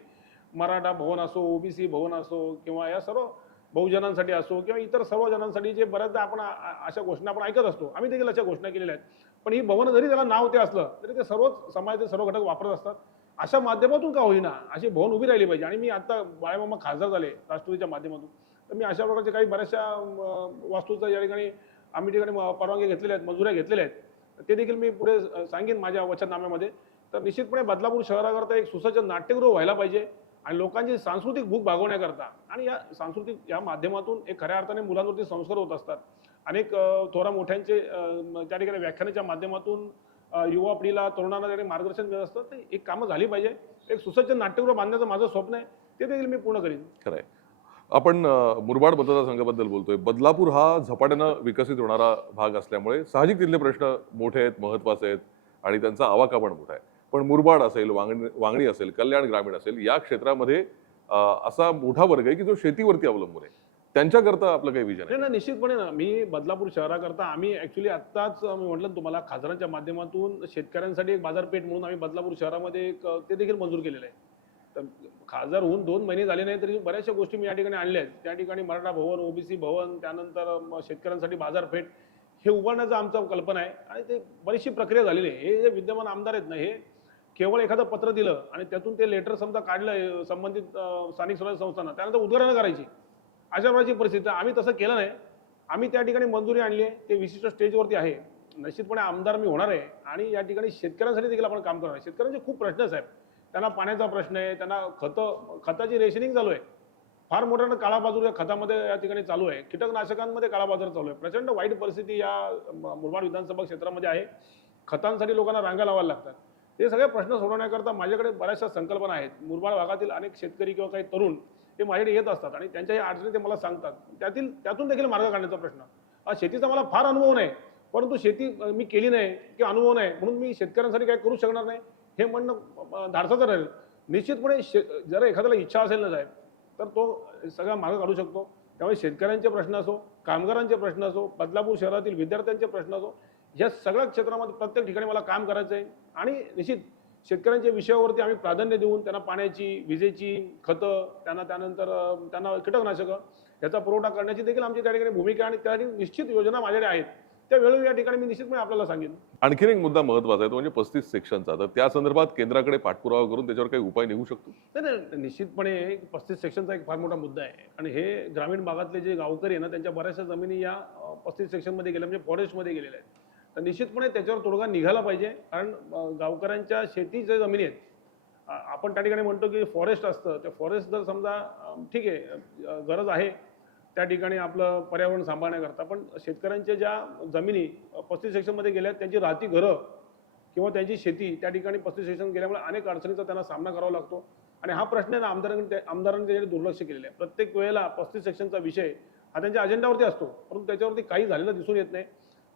मराठा भवन असो, ओबीसी भवन असो किंवा या सर्व बहुजनांसाठी असो किंवा इतर सर्व जणांसाठी जे बऱ्याचदा आपण अशा घोषणा आपण ऐकत असतो. आम्ही देखील अशा घोषणा केलेल्या आहेत. पण ही भवन जरी त्याला नाव ते असलं तरी ते सर्वच समाजाचे सर्व घटक वापरत असतात. अशा माध्यमातून का होईना अशी भवन उभी राहिली पाहिजे. आणि मी आता बाळामामा खासदार झाले राष्ट्रवादीच्या माध्यमातून, तर मी अशा प्रकारचे काही बऱ्याचशा वास्तूचा या ठिकाणी आम्ही ठिकाणी परवानगी घेतलेल्या आहेत, मंजुऱ्या घेतलेल्या आहेत. ते देखील मी पुढे सांगेन माझ्या वचननाम्यामध्ये तर निश्चितपणे बदलापूर शहराकरता एक सुसज्ज नाट्यगृह व्हायला पाहिजे आणि लोकांची सांस्कृतिक भूक भागवण्याकरता आणि या सांस्कृतिक या माध्यमातून एक खऱ्या अर्थाने मुलांवरती संस्कार होत असतात. अनेक थोरा मोठ्यांचे त्या ठिकाणी व्याख्यानाच्या माध्यमातून युवा पिढीला तरुणांना त्याने मार्गदर्शन मिळत असतं. ते एक कामं झाली पाहिजे. एक सुसज्ज नाट्यगृह बांधण्याचं माझं स्वप्न आहे, ते देखील मी पूर्ण करीन. खरंय. आपण मुरबाड मतदारसंघाबद्दल बोलतोय. बदलापूर हा झपाट्यानं विकसित होणारा भाग असल्यामुळे साहजिक तिथले प्रश्न मोठे आहेत, महत्त्वाचे आहेत आणि त्यांचा आवाका पण मोठा आहे. पण मुरबाड असेल, वांगणी असेल, कल्याण ग्रामीण असेल, या क्षेत्रामध्ये असा मोठा वर्ग आहे की जो शेतीवरती अवलंबून आहे. त्यांच्याकरता आपलं काही विजन आहे? नाही ना, निश्चितपणे ना, मी बदलापूर शहराकरता आम्ही ऍक्च्युली आत्ताच मी म्हटलं ना तुम्हाला, खासदारांच्या माध्यमातून शेतकऱ्यांसाठी एक बाजारपेठ म्हणून आम्ही बदलापूर शहरामध्ये एक ते देखील मंजूर केलेलं आहे. तर खासदार होऊन 2 महिने झाले नाही तरी बऱ्याचशा गोष्टी मी या ठिकाणी आणल्या आहेत. त्या ठिकाणी मराठा भवन, ओबीसी भवन, त्यानंतर शेतकऱ्यांसाठी बाजारपेठ हे उभारण्याचा आमचा कल्पना आहे आणि ते बरीचशी प्रक्रिया झालेली आहे. हे जे विद्यमान आमदार आहेत ना, हे केवळ एखादं पत्र दिलं आणि त्यातून ते लेटर समजा काढलं संबंधित स्थानिक स्वराज्य संस्थांना, त्यानंतर उद्घाटन करायची, अशा प्रकारची परिस्थिती. आम्ही तसं केलं नाही. आम्ही त्या ठिकाणी मंजुरी आणली आहे, ते विशिष्ट स्टेजवरती आहे. निश्चितपणे आमदार मी होणार आहे आणि या ठिकाणी शेतकऱ्यांसाठी देखील आपण काम करणार आहे. शेतकऱ्यांचे खूप प्रश्न आहेत साहेब. त्यांना पाण्याचा प्रश्न आहे, त्यांना खताची रेशनिंग चालू आहे. फार मोठा काळाबाजार या खतामध्ये या ठिकाणी चालू आहे. कीटकनाशकांमध्ये काळाबाजार चालू आहे. प्रचंड वाईट परिस्थिती या मुरबाड विधानसभा क्षेत्रामध्ये आहे. खतांसाठी लोकांना रांगा लावायला लागतात. ते सगळे प्रश्न सोडवण्याकरता माझ्याकडे बऱ्याचशा संकल्पना आहेत. मुरबाड भागातील अनेक शेतकरी किंवा काही तरुण ते माझ्याकडे येत असतात आणि त्यांच्या या अडचणी ते मला सांगतात. त्यातून देखील मार्ग काढण्याचा प्रश्न. शेतीचा मला फार अनुभव नाही, परंतु शेती मी केली नाही किंवा अनुभव नाही म्हणून मी शेतकऱ्यांसाठी काही करू शकणार नाही हे म्हणणं धाडसाचं राहील. निश्चितपणे जर एखाद्याला इच्छा असेल ना साहेब, तर तो सगळा मार्ग काढू शकतो. त्यामुळे शेतकऱ्यांचे प्रश्न असो, कामगारांचे प्रश्न असो, बदलापूर शहरातील विद्यार्थ्यांचे प्रश्न असो, या सगळ्या क्षेत्रामध्ये प्रत्येक ठिकाणी मला काम करायचं आहे आणि निश्चित शेतकऱ्यांच्या विषयावरती आम्ही प्राधान्य देऊन त्यांना पाण्याची, विजेची, खतं, त्यानंतर त्यांना कीटकनाशकं याचा पुरवठा करण्याची देखील आमची त्या ठिकाणी भूमिका आणि त्यासाठी निश्चित योजना माझ्याकडे आहेत. त्या वेळोवेळी या ठिकाणी मी निश्चितपणे आपल्याला सांगेन. आणखीन एक मुद्दा महत्त्वाचा आहे, तो म्हणजे 35 सेक्शनचा. तर त्या संदर्भात केंद्राकडे पाठपुरावा करून त्याच्यावर काही उपाय निघू शकतो? नाही, निश्चितपणे 35 सेक्शनचा एक फार मोठा मुद्दा आहे आणि हे ग्रामीण भागातले जे गावकरी आहे ना, त्यांच्या बऱ्याचशा जमिनी या 35 सेक्शनमध्ये गेल्या, म्हणजे फॉरेस्टमध्ये गेलेल्या आहेत. तर निश्चितपणे त्याच्यावर तोडगा निघाला पाहिजे. कारण गावकऱ्यांच्या शेतीच्या जमिनी आहेत, आपण त्या ठिकाणी म्हणतो की फॉरेस्ट असतं, ते फॉरेस्ट जर समजा ठीक आहे, गरज आहे त्या ठिकाणी आपलं पर्यावरण सांभाळण्याकरता, पण शेतकऱ्यांच्या ज्या जमिनी 35 सेक्शनमध्ये गेल्या त्यांची राहती घरं किंवा त्यांची शेती त्या ठिकाणी 35 सेक्शन गेल्यामुळे अनेक अडचणींचा त्यांना सामना करावा लागतो आणि हा प्रश्न आहे ना, आमदारांनी त्याच्याकडे दुर्लक्ष केलेलं आहे. प्रत्येक वेळेला 35 सेक्शनचा विषय हा त्यांच्या अजेंडावरती असतो, परंतु त्याच्यावरती काही झालेलं दिसून येत नाही.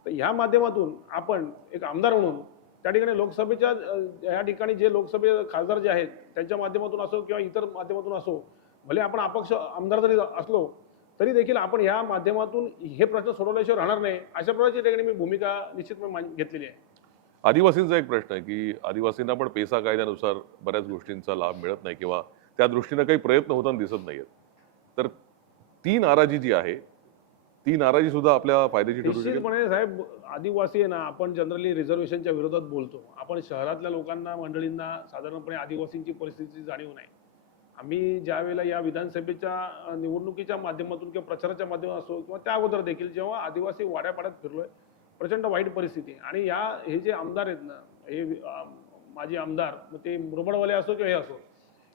तर ह्या माध्यमातून आपण एक आमदार म्हणून त्या ठिकाणी लोकसभेच्या या ठिकाणी जे लोकसभे खासदार जे आहेत त्यांच्या माध्यमातून असो किंवा इतर माध्यमातून असो, भले आपण अपक्ष आमदार जरी असलो तरी देखील आपण ह्या माध्यमातून हे प्रश्न सोडवल्याशिवाय राहणार नाही, अशा प्रकारची ठिकाणी मी भूमिका निश्चितपणे घेतलेली आहे. आदिवासींचा एक प्रश्न आहे की आदिवासींना पण पेसा कायद्यानुसार बऱ्याच गोष्टींचा लाभ मिळत नाही किंवा त्या दृष्टीनं काही प्रयत्न होताना दिसत नाहीयेत. तर ती नाराजी जी आहे, ती नाराजी सुद्धा आपल्या फायद्याची ठरू शकेल? निश्चितपणे साहेब, आदिवासी आहे ना, आपण जनरली रिझर्वेशनच्या विरोधात बोलतो. आपण शहरातल्या लोकांना, मंडळींना साधारणपणे आदिवासींची परिस्थितीची जाणीव नाही. आम्ही ज्या वेळेला या विधानसभेच्या निवडणुकीच्या माध्यमातून किंवा प्रचाराच्या माध्यमातून असो किंवा त्या अगोदर देखील जेव्हा आदिवासी वाड्यापाड्यात फिरलोय, प्रचंड वाईट परिस्थिती. आणि हे जे आमदार आहेत ना, हे माजी आमदार, मग ते मुरबाडवाले असो किंवा हे असो,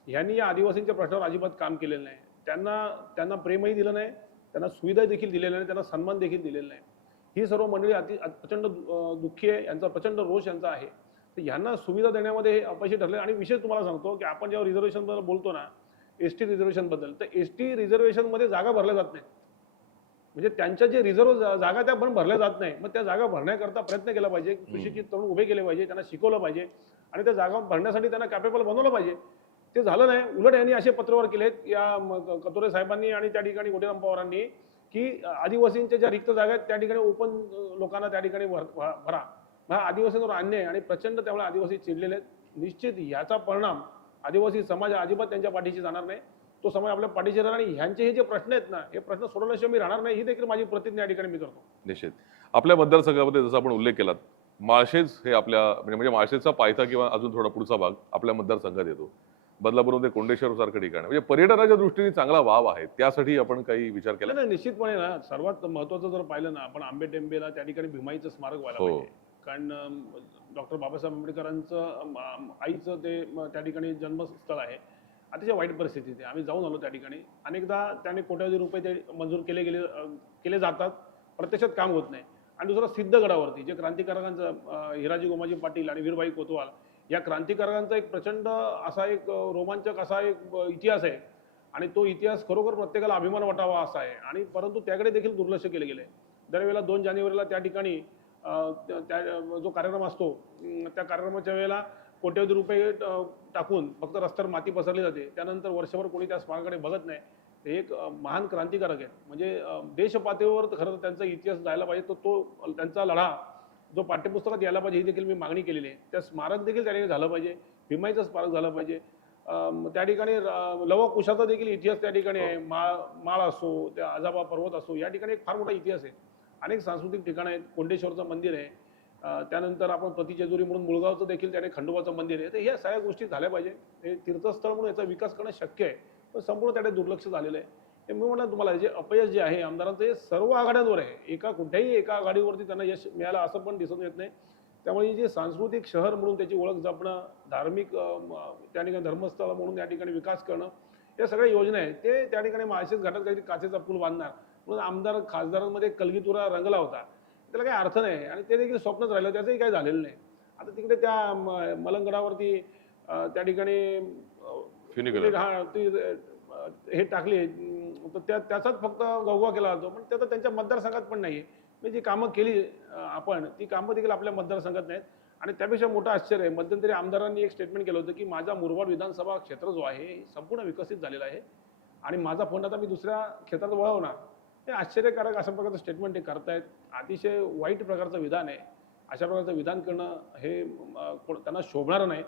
ह्यांनी या आदिवासींच्या प्रश्नावर अजिबात काम केलेलं नाही. त्यांना प्रेमही दिलं नाही, त्यांना सुविधा देखील दिलेल्या नाही, त्यांना सन्मान देखील दिलेला नाही. ही सर्व मंडळी प्रचंड दुःखी आहे, यांचा प्रचंड रोष यांचा आहे. तर ह्यांना सुविधा देण्यामध्ये हे अपयशी ठरले. आणि विशेष तुम्हाला सांगतो की आपण जेव्हा रिझर्वेशनबद्दल बोलतो ना, एसटी रिझर्वेशनबद्दल, तर एसटी रिझर्वेशनमध्ये जागा भरल्या जात नाहीत. म्हणजे त्यांच्या जे रिझर्व जागा त्या पण भरल्या जात नाही. मग त्या जागा भरण्याकरता प्रयत्न केला पाहिजे, सुशिक्षित तरुण उभे केले पाहिजे, त्यांना शिकवलं पाहिजे आणि त्या जागा भरण्यासाठी त्यांना कॅपेबल बनवलं पाहिजे. ते झालं नाही. उलट यांनी असे पत्रव्यवहार केलेत या कतोरे साहेबांनी आणि त्या ठिकाणी गोटेराम पवारांनी की आदिवासींच्या ज्या रिक्त जागा आहेत त्या ठिकाणी ओपन लोकांना त्या ठिकाणी भरा. हा आदिवासींवर अन्याय आणि प्रचंड त्यामुळे आदिवासी चिडलेले आहेत. निश्चित याचा परिणाम आदिवासी समाज अजिबात त्यांच्या पाठीशी जाणार नाही. तो समाज आपल्या पाठीशी राहणार आणि ह्यांचे हे जे प्रश्न आहेत ना, हे प्रश्न सोडवल्याशिवाय मी राहणार नाही, ही देखील माझी प्रतिज्ञा या ठिकाणी मी करतो. निश्चित. आपल्या मतदारसंघामध्ये जसं आपण उल्लेख केलात, माळशेज हे आपल्या म्हणजे माळशेजचा पायथा किंवा अजून थोडा पुढचा भाग आपल्या मतदारसंघात येतो. बदलापूरमध्ये कोंडेश्वर सारखं ठिकाण म्हणजे पर्यटनाच्या दृष्टीने चांगला वाव आहे, त्यासाठी आपण काही विचार केला? नाही, निश्चितपणे ना, सर्वात महत्वाचं जर पाहिलं ना आपण, आंबेटेंबेला त्या ठिकाणी भीमाईचं स्मारक व्हायला हो. पाहिजे. कारण डॉक्टर बाबासाहेब आंबेडकरांचं आईचं ते त्या ठिकाणी जन्मस्थळ आहे. अतिशय वाईट परिस्थिती आहे. आम्ही जाऊन आलो त्या ठिकाणी. अनेकदा त्याने कोट्यावधी रुपये ते मंजूर केले जातात, प्रत्यक्षात काम होत नाही. आणि दुसरं सिद्धगडावरती जे क्रांतिकारकांचं हिराजी गोमाजी पाटील आणि वीरबाई कोतवाल या क्रांतिकारकांचा एक प्रचंड असा एक रोमांचक असा एक इतिहास आहे. आणि तो इतिहास खरोखर प्रत्येकाला अभिमान वाटावा असा आहे. आणि परंतु त्याकडे देखील दुर्लक्ष केले गेले. दरवेळेला 2 जानेवारीला त्या ठिकाणी त्या जो कार्यक्रम असतो त्या कार्यक्रमाच्या वेळेला कोट्यवधी रुपये टाकून फक्त रस्त्यावर माती पसरली जाते. त्यानंतर वर्षभर कोणी त्या स्मारकाकडे बघत नाही. ते एक महान क्रांतिकारक आहेत. म्हणजे देशपातळीवर खरं तर त्यांचा इतिहास जायला पाहिजे. तो त्यांचा लढा जो पाठ्यपुस्तकात यायला पाहिजे ही देखील मी मागणी केलेली आहे. त्या स्मारक देखील त्या ठिकाणी झालं पाहिजे. भीमाईचं स्मारक झालं पाहिजे. त्या ठिकाणी लव कुशाचा देखील इतिहास त्या ठिकाणी आहे. माळ असो, त्या आजाबा पर्वत असो, या ठिकाणी एक फार मोठा इतिहास आहे. अनेक सांस्कृतिक ठिकाणं आहेत. कोंडेश्वरचं मंदिर आहे. त्यानंतर आपण प्रतिजेजुरी म्हणून मुळगावचं देखील त्याने खंडोबाचं मंदिर आहे. तर ह्या सगळ्या गोष्टी झाल्या पाहिजे. हे तीर्थस्थळ म्हणून याचा विकास करणं शक्य आहे. पण संपूर्ण त्याकडे दुर्लक्ष झालेलं आहे. हे मी म्हटलं तुम्हाला जे अपयश जे आहे आमदारांचं हे सर्व आघाड्यांवर आहे. कुठल्याही एका आघाडीवरती त्यांना यश मिळालं असं पण दिसून येत नाही. त्यामुळे जे सांस्कृतिक शहर म्हणून त्याची ओळख जपणं, धार्मिक त्या ठिकाणी धर्मस्थळ म्हणून त्या ठिकाणी विकास करणं, या सगळ्या योजना आहेत. ते त्या ठिकाणी माळशेज घाटात काहीतरी काचेचा पूल बांधणार म्हणून आमदार खासदारांमध्ये कलगीतुरा रंगला होता. त्याला काही अर्थ नाही. आणि ते देखील स्वप्नच राहिलं. त्याचंही काही झालेलं नाही. आता तिकडे त्या मलंगडावरती त्या ठिकाणी हे टाकले तर त्याचाच फक्त गवगवा केला जातो. पण त्याचा त्यांच्या मतदारसंघात पण नाही आहे. म्हणजे जी कामं केली आपण ती कामं देखील आपल्या मतदारसंघात नाहीत. आणि त्यापेक्षा मोठं आश्चर्य आहे, मध्यंतरी आमदारांनी एक स्टेटमेंट केलं होतं की माझा मुरबाड विधानसभा क्षेत्र जो आहे संपूर्ण विकसित झालेला आहे आणि माझा फोन आता मी दुसऱ्या क्षेत्रात वळवणार. हे आश्चर्यकारक अशा प्रकारचं स्टेटमेंट ते करतायत. अतिशय वाईट प्रकारचं विधान आहे. अशा प्रकारचं विधान करणं हे त्यांना शोभणारं नाही.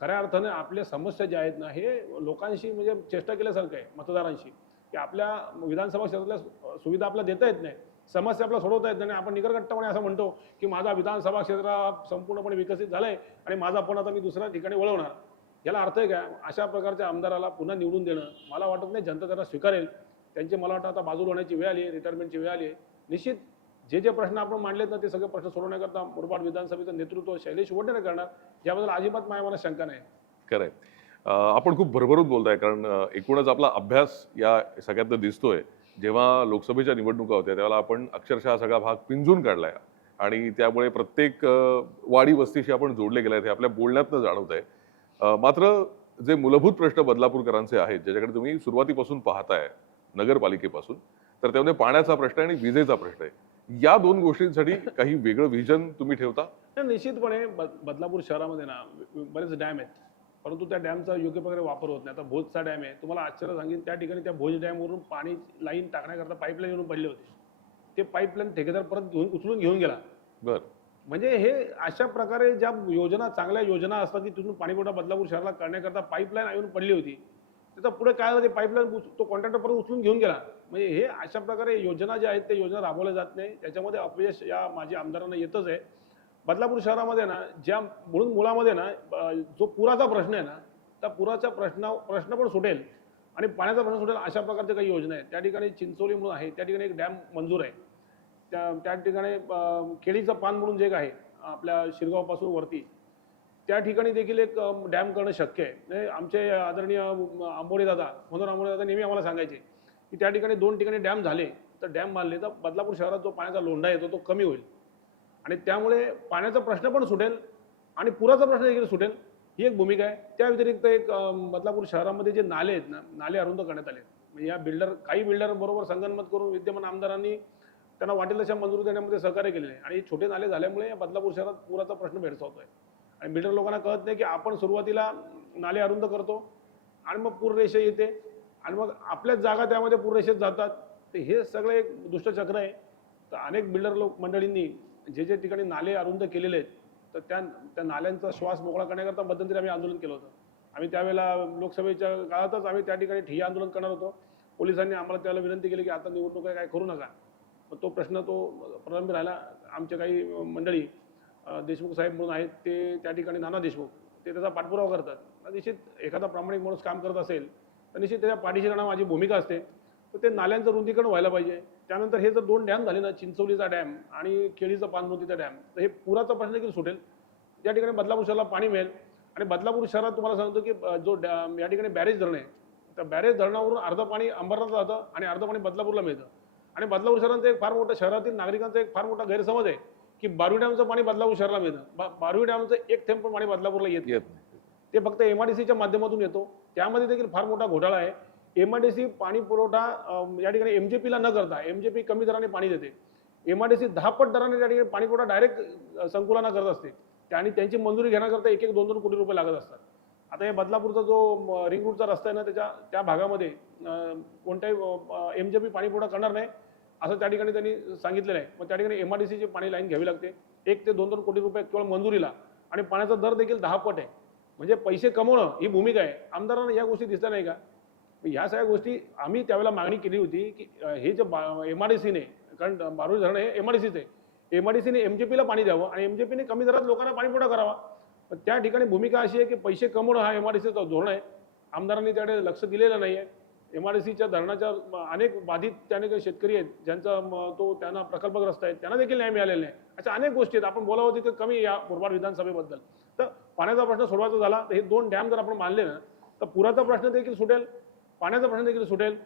खऱ्या अर्थाने आपल्या समस्या ज्या आहेत ना हे लोकांशी म्हणजे चेष्टा केल्यासारखं आहे मतदारांशी, की आपल्या विधानसभा क्षेत्रातल्या सुविधा आपल्याला देता येत नाही, समस्या आपल्याला सोडवता येत नाही. आपण निकरकट्टपणे असं म्हणतो की माझा विधानसभा क्षेत्र संपूर्णपणे विकसित झालंय आणि माझा फोन आता मी दुसऱ्या ठिकाणी वळवणार. याला अर्थ आहे काय? अशा प्रकारच्या आमदाराला पुन्हा निवडून देणं मला वाटत नाही जनता त्यांना स्वीकारेल. त्यांचे मला वाटतं आता बाजूला होण्याची वेळ आली आहे, रिटायरमेंटची वेळ आली आहे. निश्चित जे प्रश्न आपण मांडलेत ना ते सगळे प्रश्न सोडवण्याकरता मुरबाड विधानसभेचं नेतृत्व शैलेश वडनेरे करणार, याबद्दल अजिबात मला शंका नाही. खरंय. आपण खूप भरभरून बोलताय कारण एकूणच आपला अभ्यास या सगळ्यात दिसतोय. जेव्हा लोकसभेच्या निवडणुका होत्या त्यावेळेला आपण अक्षरशः हा सगळा भाग पिंजून काढलाय आणि त्यामुळे प्रत्येक वाडी वस्तीशी आपण जोडले गेले हे आपल्या बोलण्यातनं जाणवत आहे. मात्र जे मूलभूत प्रश्न बदलापूरकरांचे आहेत ज्याच्याकडे तुम्ही सुरुवातीपासून पाहताय नगरपालिकेपासून, तर त्यामध्ये पाण्याचा प्रश्न आणि विजेचा प्रश्न आहे. या दोन गोष्टींसाठी काही वेगळं विजन तुम्ही ठेवता? निश्चितपणे बदलापूर शहरामध्ये ना बरेच डॅम आहेत, परंतु त्या डॅमचा योग्य प्रकारे वापर होत नाही. आता भोजचा डॅम आहे, तुम्हाला आश्चर्य सांगेन त्या ठिकाणी त्या भोज डॅमवरून पाणी लाईन टाकण्याकरता पाईपलाईन येऊन पडले होते. ते पाईपलाईन ठेकेदार परत उचलून घेऊन गेला. बरं. म्हणजे हे अशा प्रकारे ज्या योजना चांगल्या योजना असतात की तिथून पाणीपुरवठा बदलापूर शहराला करण्याकरता पाईपलाईन येऊन पडली होती, त्याचा पुढे काय झालं ते पाईपलाईन तो कॉन्ट्रॅक्टर परत उचलून घेऊन गेला. म्हणजे हे अशा प्रकारे योजना ज्या आहेत त्या योजना राबवल्या जात नाही. त्याच्यामध्ये अपयश या माझ्या आमदारांना येतच आहे. बदलापूर शहरामध्ये ना ज्या म्हणून मुलामध्ये ना जो पुराचा प्रश्न आहे ना त्या पुराचा प्रश्न पण सुटेल आणि पाण्याचा प्रश्न सुटेल अशा प्रकारच्या काही योजना आहेत. त्या ठिकाणी चिंचोली म्हणून आहे, त्या ठिकाणी एक डॅम मंजूर आहे. त्या ठिकाणी केळीचं पान म्हणून जे आहे आपल्या शिरगावपासून वरती त्या ठिकाणी देखील एक डॅम करणं शक्य आहे. आमचे आदरणीय आंबोडे दादा नेहमी आम्हाला सांगायचे की त्या ठिकाणी 2 ठिकाणी डॅम झाले तर डॅम बांधले तर बदलापूर शहरात जो पाण्याचा लोंढा येतो तो कमी होईल आणि त्यामुळे पाण्याचा प्रश्न पण सुटेल आणि पुराचा प्रश्न देखील सुटेल. ही एक भूमिका आहे. त्या व्यतिरिक्त एक बदलापूर शहरामध्ये जे नाले आहेत ना नाले अरुंद करण्यात आले. म्हणजे या काही बिल्डर बरोबर संगनमत करून विद्यमान आमदारांनी त्यांना वाटेल तशा मंजुरी देण्यामध्ये सहकार्य केलेले आहे आणि छोटे नाले झाल्यामुळे या बदलापूर शहरात पुराचा प्रश्न भेडसावतोय आणि बिल्डर लोकांना कळत नाही की आपण सुरुवातीला नाले अरुंद करतो आणि मग पूररेषा येते आणि मग आपल्याच जागा त्यामध्ये पूररेषेत जातात. तर हे सगळं एक दुष्टचक्र आहे. तर अनेक बिल्डर मंडळींनी जे ठिकाणी नाले अरुंद केलेले आहेत तर त्या नाल्यांचा श्वास मोकळा करण्याकरता मध्यंतरी आम्ही आंदोलन केलं होतं. आम्ही त्यावेळेला लोकसभेच्या काळातच आम्ही त्या ठिकाणी ठिय्या आंदोलन करणार होतो. पोलिसांनी आम्हाला त्यावेळेला विनंती केली की आता निवडणूक काय करू नका. तो प्रश्न तो प्रलंबित राहिला. आमचे काही मंडळी देशमुख साहेब म्हणून आहेत ते त्या ठिकाणी नाना देशमुख ते त्याचा पाठपुरावा करतात. निश्चित एखादा प्रामाणिक माणूस काम करत असेल तर निश्चित त्याच्या पाठीशी राहणं माझी भूमिका असते. तर ते नाल्यांचं रुंदीकरण व्हायला पाहिजे. त्यानंतर हे जर 2 डॅम झाले ना, चिंचोलीचा डॅम आणि केळीचा पानमोतीचा डॅम, तर हे पुराचा प्रश्न देखील सुटेल. त्या ठिकाणी बदलापूर शहराला पाणी मिळेल आणि बदलापूर शहरात तुम्हाला सांगतो की जो या ठिकाणी बॅरेज धरण आहे, त्या बॅरेज धरणावरून अर्ध पाणी अंबरनाथला जातं आणि अर्ध पाणी बदलापूरला मिळतं. आणि बदलापूर शहराचं एक फार मोठं, शहरातील नागरिकांचा एक फार मोठा गैरसमज आहे की बारवी डॅमचं पाणी बदलापूर शहराला मिळतं. बारवी डॅमचं एक थेंब पण पाणी बदलापूरला येत नाही. ते फक्त एमआयडीसीच्या माध्यमातून येतो. त्यामध्ये देखील फार मोठा घोटाळा आहे. एमआयडीसी पाणी पुरवठा या ठिकाणी एमजेपीला न करता, एमजेपी कमी दराने पाणी देते, एमआयडीसी 10 पट दराने त्या ठिकाणी पाणी पुरवठा डायरेक्ट संकुलांना करत असते. आणि त्यांची मंजुरी घेण्याकरता 1-1, 2-2 कोटी रुपये लागत असतात. आता हे बदलापूरचा जो रिंग रोडचा रस्ता आहे ना, त्या भागामध्ये कोणत्याही एमजेपी पाणी पुरवठा करणार नाही असं त्या ठिकाणी त्यांनी सांगितलेलं आहे. मग त्या ठिकाणी एमआयडीसीची पाणी लाईन घ्यावी लागते. 1 ते 2-2 कोटी रुपये केवळ मंजुरीला, आणि पाण्याचा दर देखील 10 पट आहे. म्हणजे पैसे कमवणं ही भूमिका आहे. आमदारांना या गोष्टी दिसल्या नाही का? ह्या सगळ्या गोष्टी आम्ही त्यावेळेला मागणी केली होती की हे जे एमआयडीसीने, कारण बारवी धरण हे एमआयडीसीचे, एमआयडीसीने एमजेपीला पाणी द्यावं आणि एमजेपीने कमी दरात लोकांना पाणी पुरवठा करावा. पण त्या ठिकाणी भूमिका अशी आहे की पैसे कमवणं हा एमआयडीसीचा धोरण आहे. आमदारांनी त्याकडे लक्ष दिलेलं नाही आहे. एमआयडीसीच्या धरणाच्या अनेक बाधित त्याने शेतकरी आहेत, ज्यांचा त्यांना प्रकल्पग्रस्त आहेत, त्यांना देखील न्याय मिळालेला नाही. अशा अनेक गोष्टी आहेत. आपण बोलावं तितकं कमी या मुरबाड विधानसभेबद्दल. तर पाण्याचा प्रश्न सोडवायचा झाला तर हे 2 डॅम जर आपण बांधले ना, तर पुराचा प्रश्न देखील सुटेल, पाण्याचा प्रश्न देखील सुटेल.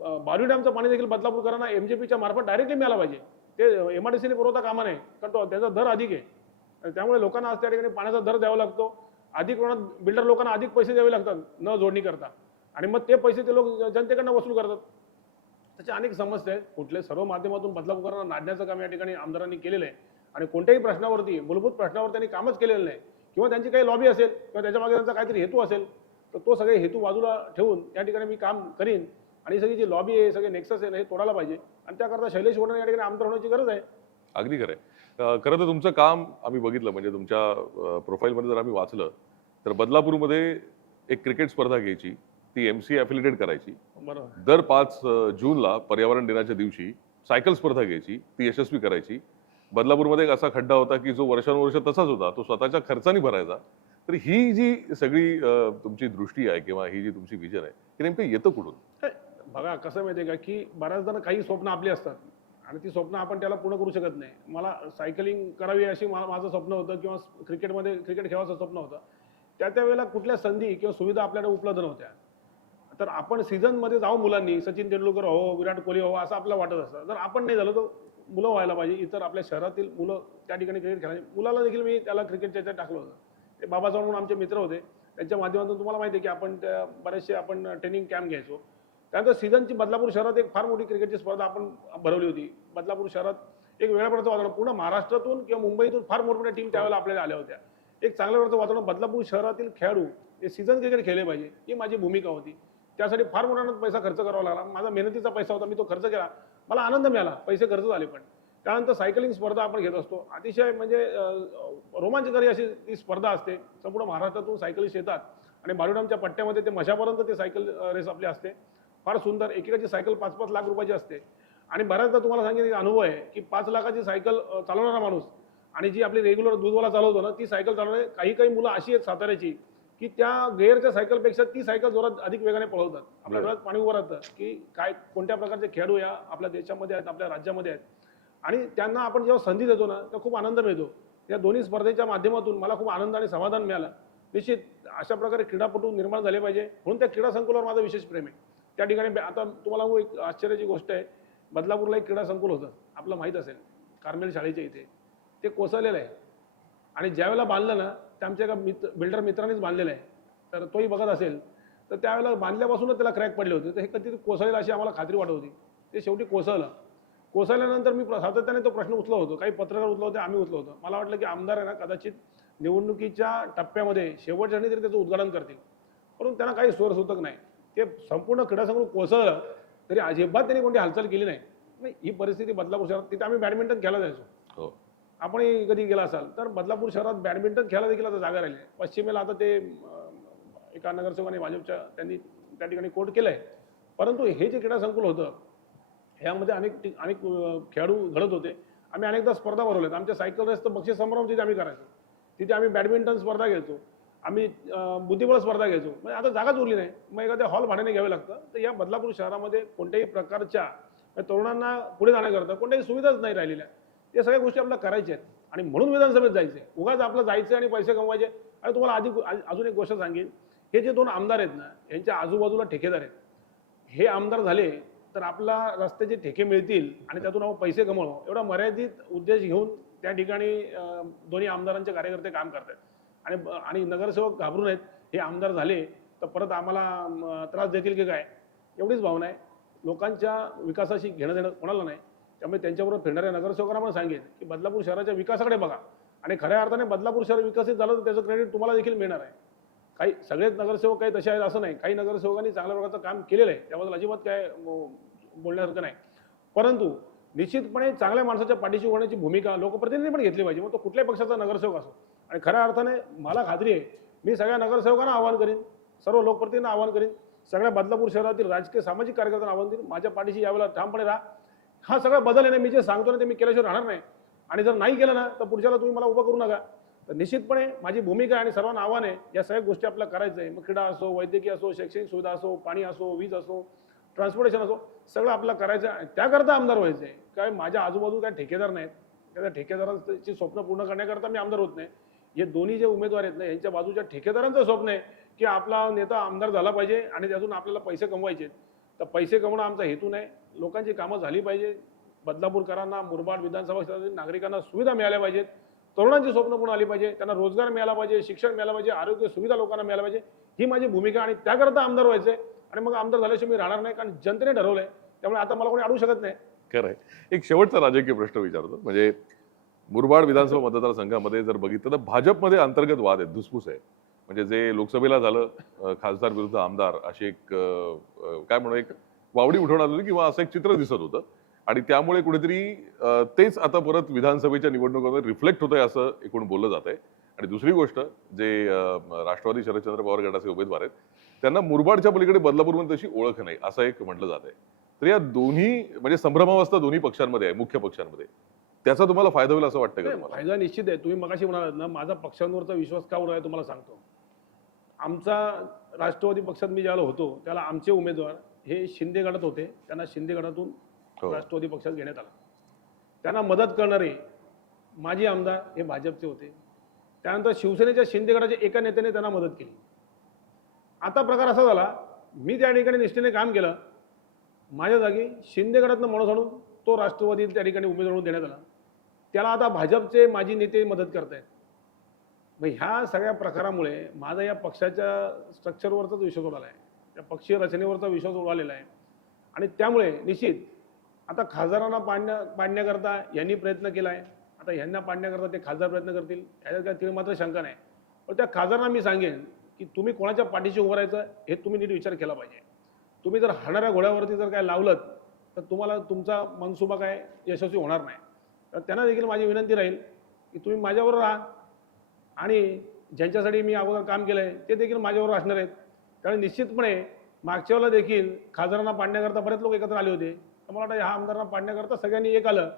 बारवी डॅमचं पाणी देखील बदलापूरकरांना एमजेपीच्या मार्फत डायरेक्टली मिळालं पाहिजे. ते एमआयडीसीने पुरवता कामा नये, कारण त्याचा दर अधिक आहे. त्यामुळे लोकांना आज त्या ठिकाणी पाण्याचा दर द्यावा लागतो. अधिक प्रमाणात बिल्डर लोकांना अधिक पैसे द्यावे लागतात न जोडणी करता, आणि मग ते पैसे ते लोक जनतेकडनं वसूल करतात. त्याच्या अनेक समस्या आहेत. कुठल्या सर्व माध्यमातून बदलापूरकरांना नाडण्याचं काम या ठिकाणी आमदारांनी केलेलं आहे. आणि कोणत्याही प्रश्नावरती, मूलभूत प्रश्नावर त्यांनी कामच केलेलं नाही, किंवा त्यांची काही लॉबी असेल किंवा त्याच्या मागे त्यांचा काहीतरी हेतू असेल, तर तो सगळे हेतू बाजूला ठेवून या ठिकाणी मी काम करीन. आणि सगळी जी लॉबी आहे, सगळे नेक्सस आहे, हे तोडायला पाहिजे. आणि त्याकरता शैलेश वडणे या ठिकाणी आमदार होण्याची गरज आहे. अगदी खरं आहे. खरं तर तुमचं काम आम्ही बघितलं, म्हणजे तुमच्या प्रोफाईलमध्ये जर आम्ही वाचलं तर बदलापूरमध्ये एक क्रिकेट स्पर्धा घ्यायची, ती एमसीए अफिलिएटेड करायची. बरोबर. दर 5 जूनला पर्यावरण दिनाच्या दिवशी सायकल स्पर्धा घ्यायची, ती यशस्वी करायची. बदलापूरमध्ये एक असा खड्डा होता की जो वर्षानुवर्ष तसाच होता, तो स्वतःच्या खर्चाने भरायचा. तर ही जी सगळी तुमची दृष्टी आहे किंवा ही जी तुमची विजन आहे, हे नेमकं येतं कुठून? बघा कसं माहिती आहे का, की बऱ्याच जण काही स्वप्न आपली असतात आणि ती स्वप्न आपण त्याला पूर्ण करू शकत नाही. मला सायकलिंग करावी अशी माझं स्वप्न होतं, किंवा क्रिकेट खेळायचं स्वप्न होतं. त्या वेळेला कुठल्या संधी किंवा सुविधा आपल्याला उपलब्ध नव्हत्या. तर आपण सीझनमध्ये जाऊ, मुलांनी सचिन तेंडुलकर हो, विराट कोहली हो असं आपल्याला वाटत असतं. जर आपण नाही झालो तर मुलं व्हायला पाहिजे. इतर आपल्या शहरातील मुलं त्या ठिकाणी क्रिकेट खेळायचे. मुलाला देखील मी त्याला क्रिकेटच्या याच्यात टाकलं होतं. ते बाबासाहेब म्हणून आमचे मित्र होते, त्यांच्या माध्यमातून तुम्हाला माहिती आहे की आपण बरेचसे आपण ट्रेनिंग कॅम्प घ्यायचो. त्यानंतर सीझनची बदलापूर शहरात एक फार मोठी क्रिकेटची स्पर्धा आपण भरवली होती. बदलापूर शहरात एक वेगळ्या प्रकारचं वातावरण, पूर्ण महाराष्ट्रातून किंवा मुंबईतून फार मोठमोठ्या टीम त्यावेळेला आपल्याला आल्या होत्या. एक चांगल्या प्रकारचं वातावरण, बदलापूर शहरातील खेळाडू हे सीझन क्रिकेट खेळले पाहिजे, ही माझी भूमिका होती. त्यासाठी फार मोठा पैसा खर्च करावा लागला. माझा मेहनतीचा पैसा होता, मी तो खर्च केला. मला आनंद मिळाला, पैसे खर्च झाले. पण त्यानंतर सायकलिंग स्पर्धा आपण घेत असतो. अतिशय म्हणजे रोमांचकारी अशी ती स्पर्धा असते. संपूर्ण महाराष्ट्रातून सायकलिस्ट येतात आणि बालुडामच्या पट्ट्यामध्ये ते मशापर्यंत ते सायकल रेस आपली असते. फार सुंदर. एकेकाची सायकल 5-5 लाख रुपयाची असते. आणि बऱ्याचदा तुम्हाला सांगितलं अनुभव आहे की 5 लाखाची सायकल चालवणारा माणूस आणि जी आपली रेग्युलर दूधवाला चालवतो ना, ती सायकल चालवणारे काही मुलं अशी आहेत साताऱ्याची की त्या गेअरच्या सायकलपेक्षा ती सायकल जोरात अधिक वेगाने पळवतात. आपल्या डोळ्यात पाणी उभं राहतं की कोणत्या प्रकारचे खेळाडू या आपल्या देशामध्ये आहेत, आपल्या राज्यामध्ये आहेत. आणि त्यांना आपण जेव्हा संधी देतो ना, तर खूप आनंद मिळतो. या दोन्ही स्पर्धेच्या माध्यमातून मला खूप आनंद आणि समाधान मिळालं. निश्चित अशा प्रकारे क्रीडापटू निर्माण झाले पाहिजे, म्हणून त्या क्रीडा संकुलावर माझं विशेष प्रेम आहे. त्या ठिकाणी आता तुम्हाला एक आश्चर्याची गोष्ट आहे, बदलापूरला एक क्रीडा संकुल होतं, आपलं माहीत असेल, कार्मेल शाळेच्या इथे. ते कोसळलेलं आहे. आणि ज्यावेळेला बांधलं ना, ते आमच्या एका बिल्डर मित्रांनीच बांधलेलं आहे. तर तोही बघत असेल तर त्यावेळेला बांधल्यापासूनच त्याला क्रॅक पडले होते. तर हे कधी कोसळेल अशी आम्हाला खात्री वाटत होती. ते शेवटी कोसळलं. कोसळल्यानंतर मी सातत्याने तो प्रश्न उचलत होतो. काही पत्रकार उचलत होते, आम्ही उचलत होतो. मला वाटलं की आमदार आहे ना, कदाचित निवडणुकीच्या टप्प्यामध्ये शेवटच्या तरी त्याचं उद्घाटन करतील, परंतु त्यांना काही सोयीसुद्धा नाही. ते संपूर्ण क्रीडासंकुल कोसळलं तरी अजिबात त्यांनी कोणती हालचाल केली नाही. ही परिस्थिती बदलापूर शहरात. तिथे आम्ही बॅडमिंटन खेळायला जायचो. आपणही कधी गेला असाल तर बदलापूर शहरात बॅडमिंटन खेळायला देखील आता जागा राहिली आहे. पश्चिमेला आता ते एका नगरसेवकाने भाजपच्या त्यांनी त्या ठिकाणी कोर्ट केलं आहे. परंतु हे जे क्रीडा संकुल होतं, ह्यामध्ये अनेक खेळाडू घडत होते. आम्ही अनेकदा स्पर्धा भरवल्यात. आमच्या सायकल रेस तर बक्षीस समारंभ तिथे आम्ही करायचो. तिथे आम्ही बॅडमिंटन स्पर्धा घ्यायचो, आम्ही बुद्धिबळ स्पर्धा घ्यायचो. म्हणजे आता जागाच उरली नाही, मग एखाद्या हॉल भाड्याने घ्यावे लागतं. तर या बदलापूर शहरामध्ये कोणत्याही प्रकारच्या तरुणांना पुढे जाण्याकरता कोणत्याही सुविधाच नाही राहिलेल्या. या सगळ्या गोष्टी आपल्याला करायच्या आहेत आणि म्हणून विधानसभेत जायचे. उगाच आपलं जायचं आणि पैसे कमवायचे. आणि तुम्हाला अजून एक गोष्ट सांगेन, हे जे 2 आमदार आहेत ना, यांच्या आजूबाजूला ठेकेदार आहेत. हे आमदार झाले तर आपला रस्त्याचे ठेके मिळतील आणि त्यातून आपण पैसे कमवू, एवढा मर्यादित उद्देश घेऊन त्या ठिकाणी दोन्ही आमदारांचे कार्यकर्ते काम करतात. आणि नगरसेवक घाबरून आहेत, हे आमदार झाले तर परत आम्हाला त्रास देतील की काय, एवढीच भावना आहे. लोकांच्या विकासाशी घेणं देणं कोणाला नाही. त्यामुळे त्यांच्याबरोबर फिरणाऱ्या नगरसेवकांना पण सांगेन की बदलापूर शहराच्या विकासाकडे बघा आणि खऱ्या अर्थाने बदलापूर शहर विकसित झालं तर त्याचं क्रेडिट तुम्हाला देखील मिळणार आहे. काही सगळेच नगरसेवक काही तसे आहेत असं नाही. काही नगरसेवकांनी चांगल्या प्रकारचं काम केलेलं आहे, त्याबद्दल अजिबात काय बोलण्यासारखं नाही. परंतु निश्चितपणे चांगल्या माणसाच्या पाठीशी होण्याची भूमिका लोकप्रतिनिधी पण घेतली पाहिजे, मग तो कुठल्याही पक्षाचा नगरसेवक असो. आणि खऱ्या अर्थाने मला खात्री आहे, मी सगळ्या नगरसेवकांना आवाहन करीन, सर्व लोकप्रतिनिधींना आवाहन करीन, सगळ्या बदलापूर शहरातील राजकीय सामाजिक कार्यकर्त्यांना आवाहन करीन, माझ्या पाठीशी यावेळेला ठामपणे राहा. हा सगळा बदल आहे ना, मी जे सांगतो ना ते मी केल्याशिवाय राहणार नाही. आणि जर नाही केलं ना तर पुढच्याला तुम्ही मला उभं करू नका. तर निश्चितपणे माझी भूमिका आहे आणि सर्वांना आव्हान आहे, या सगळ्या गोष्टी आपल्याला करायचं आहे. मग क्रीडा असो, वैद्यकीय असो, शैक्षणिक सुविधा असो, पाणी असो, वीज असो, ट्रान्सपोर्टेशन असो, सगळं आपल्याला करायचं आहे. त्याकरता आमदार व्हायचं आहे. काय माझ्या आजूबाजू काय ठेकेदार नाहीत, त्या ठेकेदारांची स्वप्न पूर्ण करण्याकरता मी आमदार होत नाही. हे दोन्ही जे उमेदवार आहेत ना, यांच्या बाजूच्या ठेकेदारांचं स्वप्न आहे की आपला नेता आमदार झाला पाहिजे आणि त्यातून आपल्याला पैसे कमवायचे. तर पैसे कमवणं आमचा हेतू नाही. लोकांची कामं झाली पाहिजे. बदलापूरकरांना, मुरबाड विधानसभा क्षेत्रातील नागरिकांना सुविधा मिळाल्या पाहिजेत. तरुणांची स्वप्न पूर्ण आली पाहिजे. त्यांना रोजगार मिळाला पाहिजे, शिक्षण मिळालं पाहिजे, आरोग्य सुविधा लोकांना मिळाल्या पाहिजे. ही माझी भूमिका आणि त्याकरता आमदार व्हायचंय. आणि मग आमदार झाल्याशिवाय मी राहणार नाही, कारण जनतेने ठरवलंय. त्यामुळे आता मला कोणी अडवू शकत नाही. खरंय. एक शेवटचा राजकीय प्रश्न विचारतो, म्हणजे मुरबाड विधानसभा मतदारसंघामध्ये जर बघितलं तर भाजपमध्ये अंतर्गत वाद आहेत, धुसफूस आहे. म्हणजे जे लोकसभेला झालं खासदार विरुद्ध आमदार अशी एक काय म्हणू, एक वावडी उठवण्यात होती किंवा असं एक चित्र दिसत होतं. आणि त्यामुळे कुठेतरी तेच आता परत विधानसभेच्या निवडणुकांमध्ये रिफ्लेक्ट होतंय असं एकूण बोललं जात आहे. आणि दुसरी गोष्ट, जे राष्ट्रवादी शरदचंद्र पवार गटाचे उमेदवार आहेत त्यांना मुरबाडच्या पलीकडे बदलापूरमध्ये तशी ओळख नाही असं एक म्हटलं जात आहे. तर या दोन्ही म्हणजे संभ्रमावस्था दोन्ही पक्षांमध्ये आहे, मुख्य पक्षांमध्ये. त्याचा तुम्हाला फायदा होईल असं वाटतं का तुम्हाला? फायदा निश्चित आहे. तुम्ही मगाशी म्हणालात ना, माझा पक्षांवरचा विश्वास का उडाला तुम्हाला सांगतो. आमचा राष्ट्रवादी पक्षात मी ज्यावेळेला होतो त्याला आमचे उमेदवार हे शिंदे गटात होते. त्यांना शिंदे गटातून राष्ट्रवादी पक्षात घेण्यात आला. त्यांना मदत करणारे माजी आमदार हे भाजपचे होते. त्यानंतर शिवसेनेच्या शिंदे गटाच्या एका नेत्याने त्यांना मदत केली. आता प्रकार असा झाला, मी त्या ठिकाणी निष्ठेने काम केलं, माझ्या जागी शिंदे गटातनं माणूस आणून तो राष्ट्रवादी त्या ठिकाणी उमेदवार म्हणून देण्यात आला. त्याला आता भाजपचे माजी नेते मदत करतायत. मग ह्या सगळ्या प्रकारामुळे माझा या पक्षाच्या स्ट्रक्चरवरचाच विश्वास उडाला आहे, त्या पक्षीय रचनेवरचा विश्वास उडालेला आहे. आणि त्यामुळे निश्चित आता खासदारांना पाडण्याकरता यांनी प्रयत्न केला आहे. आता ह्यांना पाडण्याकरता ते खासदार प्रयत्न करतील, ह्याच्यात काय तिथे मात्र शंका नाही. पण त्या खासदारांना मी सांगेन की तुम्ही कोणाच्या पाठीशी उभं राहायचं हे तुम्ही नीट विचार केला पाहिजे. तुम्ही जर हरणाऱ्या घोड्यावरती जर काय लावलं तर तुम्हाला तुमचा मनसुबा काय यशस्वी होणार नाही. तर त्यांना देखील माझी विनंती राहील की तुम्ही माझ्याबरोबर राहा आणि ज्यांच्यासाठी मी अगोदर काम केलं आहे ते देखील माझ्याबरोबर असणार आहेत. त्यामुळे निश्चितपणे मागच्या वेळेला देखील खासदारांना पाडण्याकरता बरेच लोक एकत्र आले होते. तर मला वाटतं ह्या आमदारांना पाडण्याकरता सगळ्यांनी एक आलं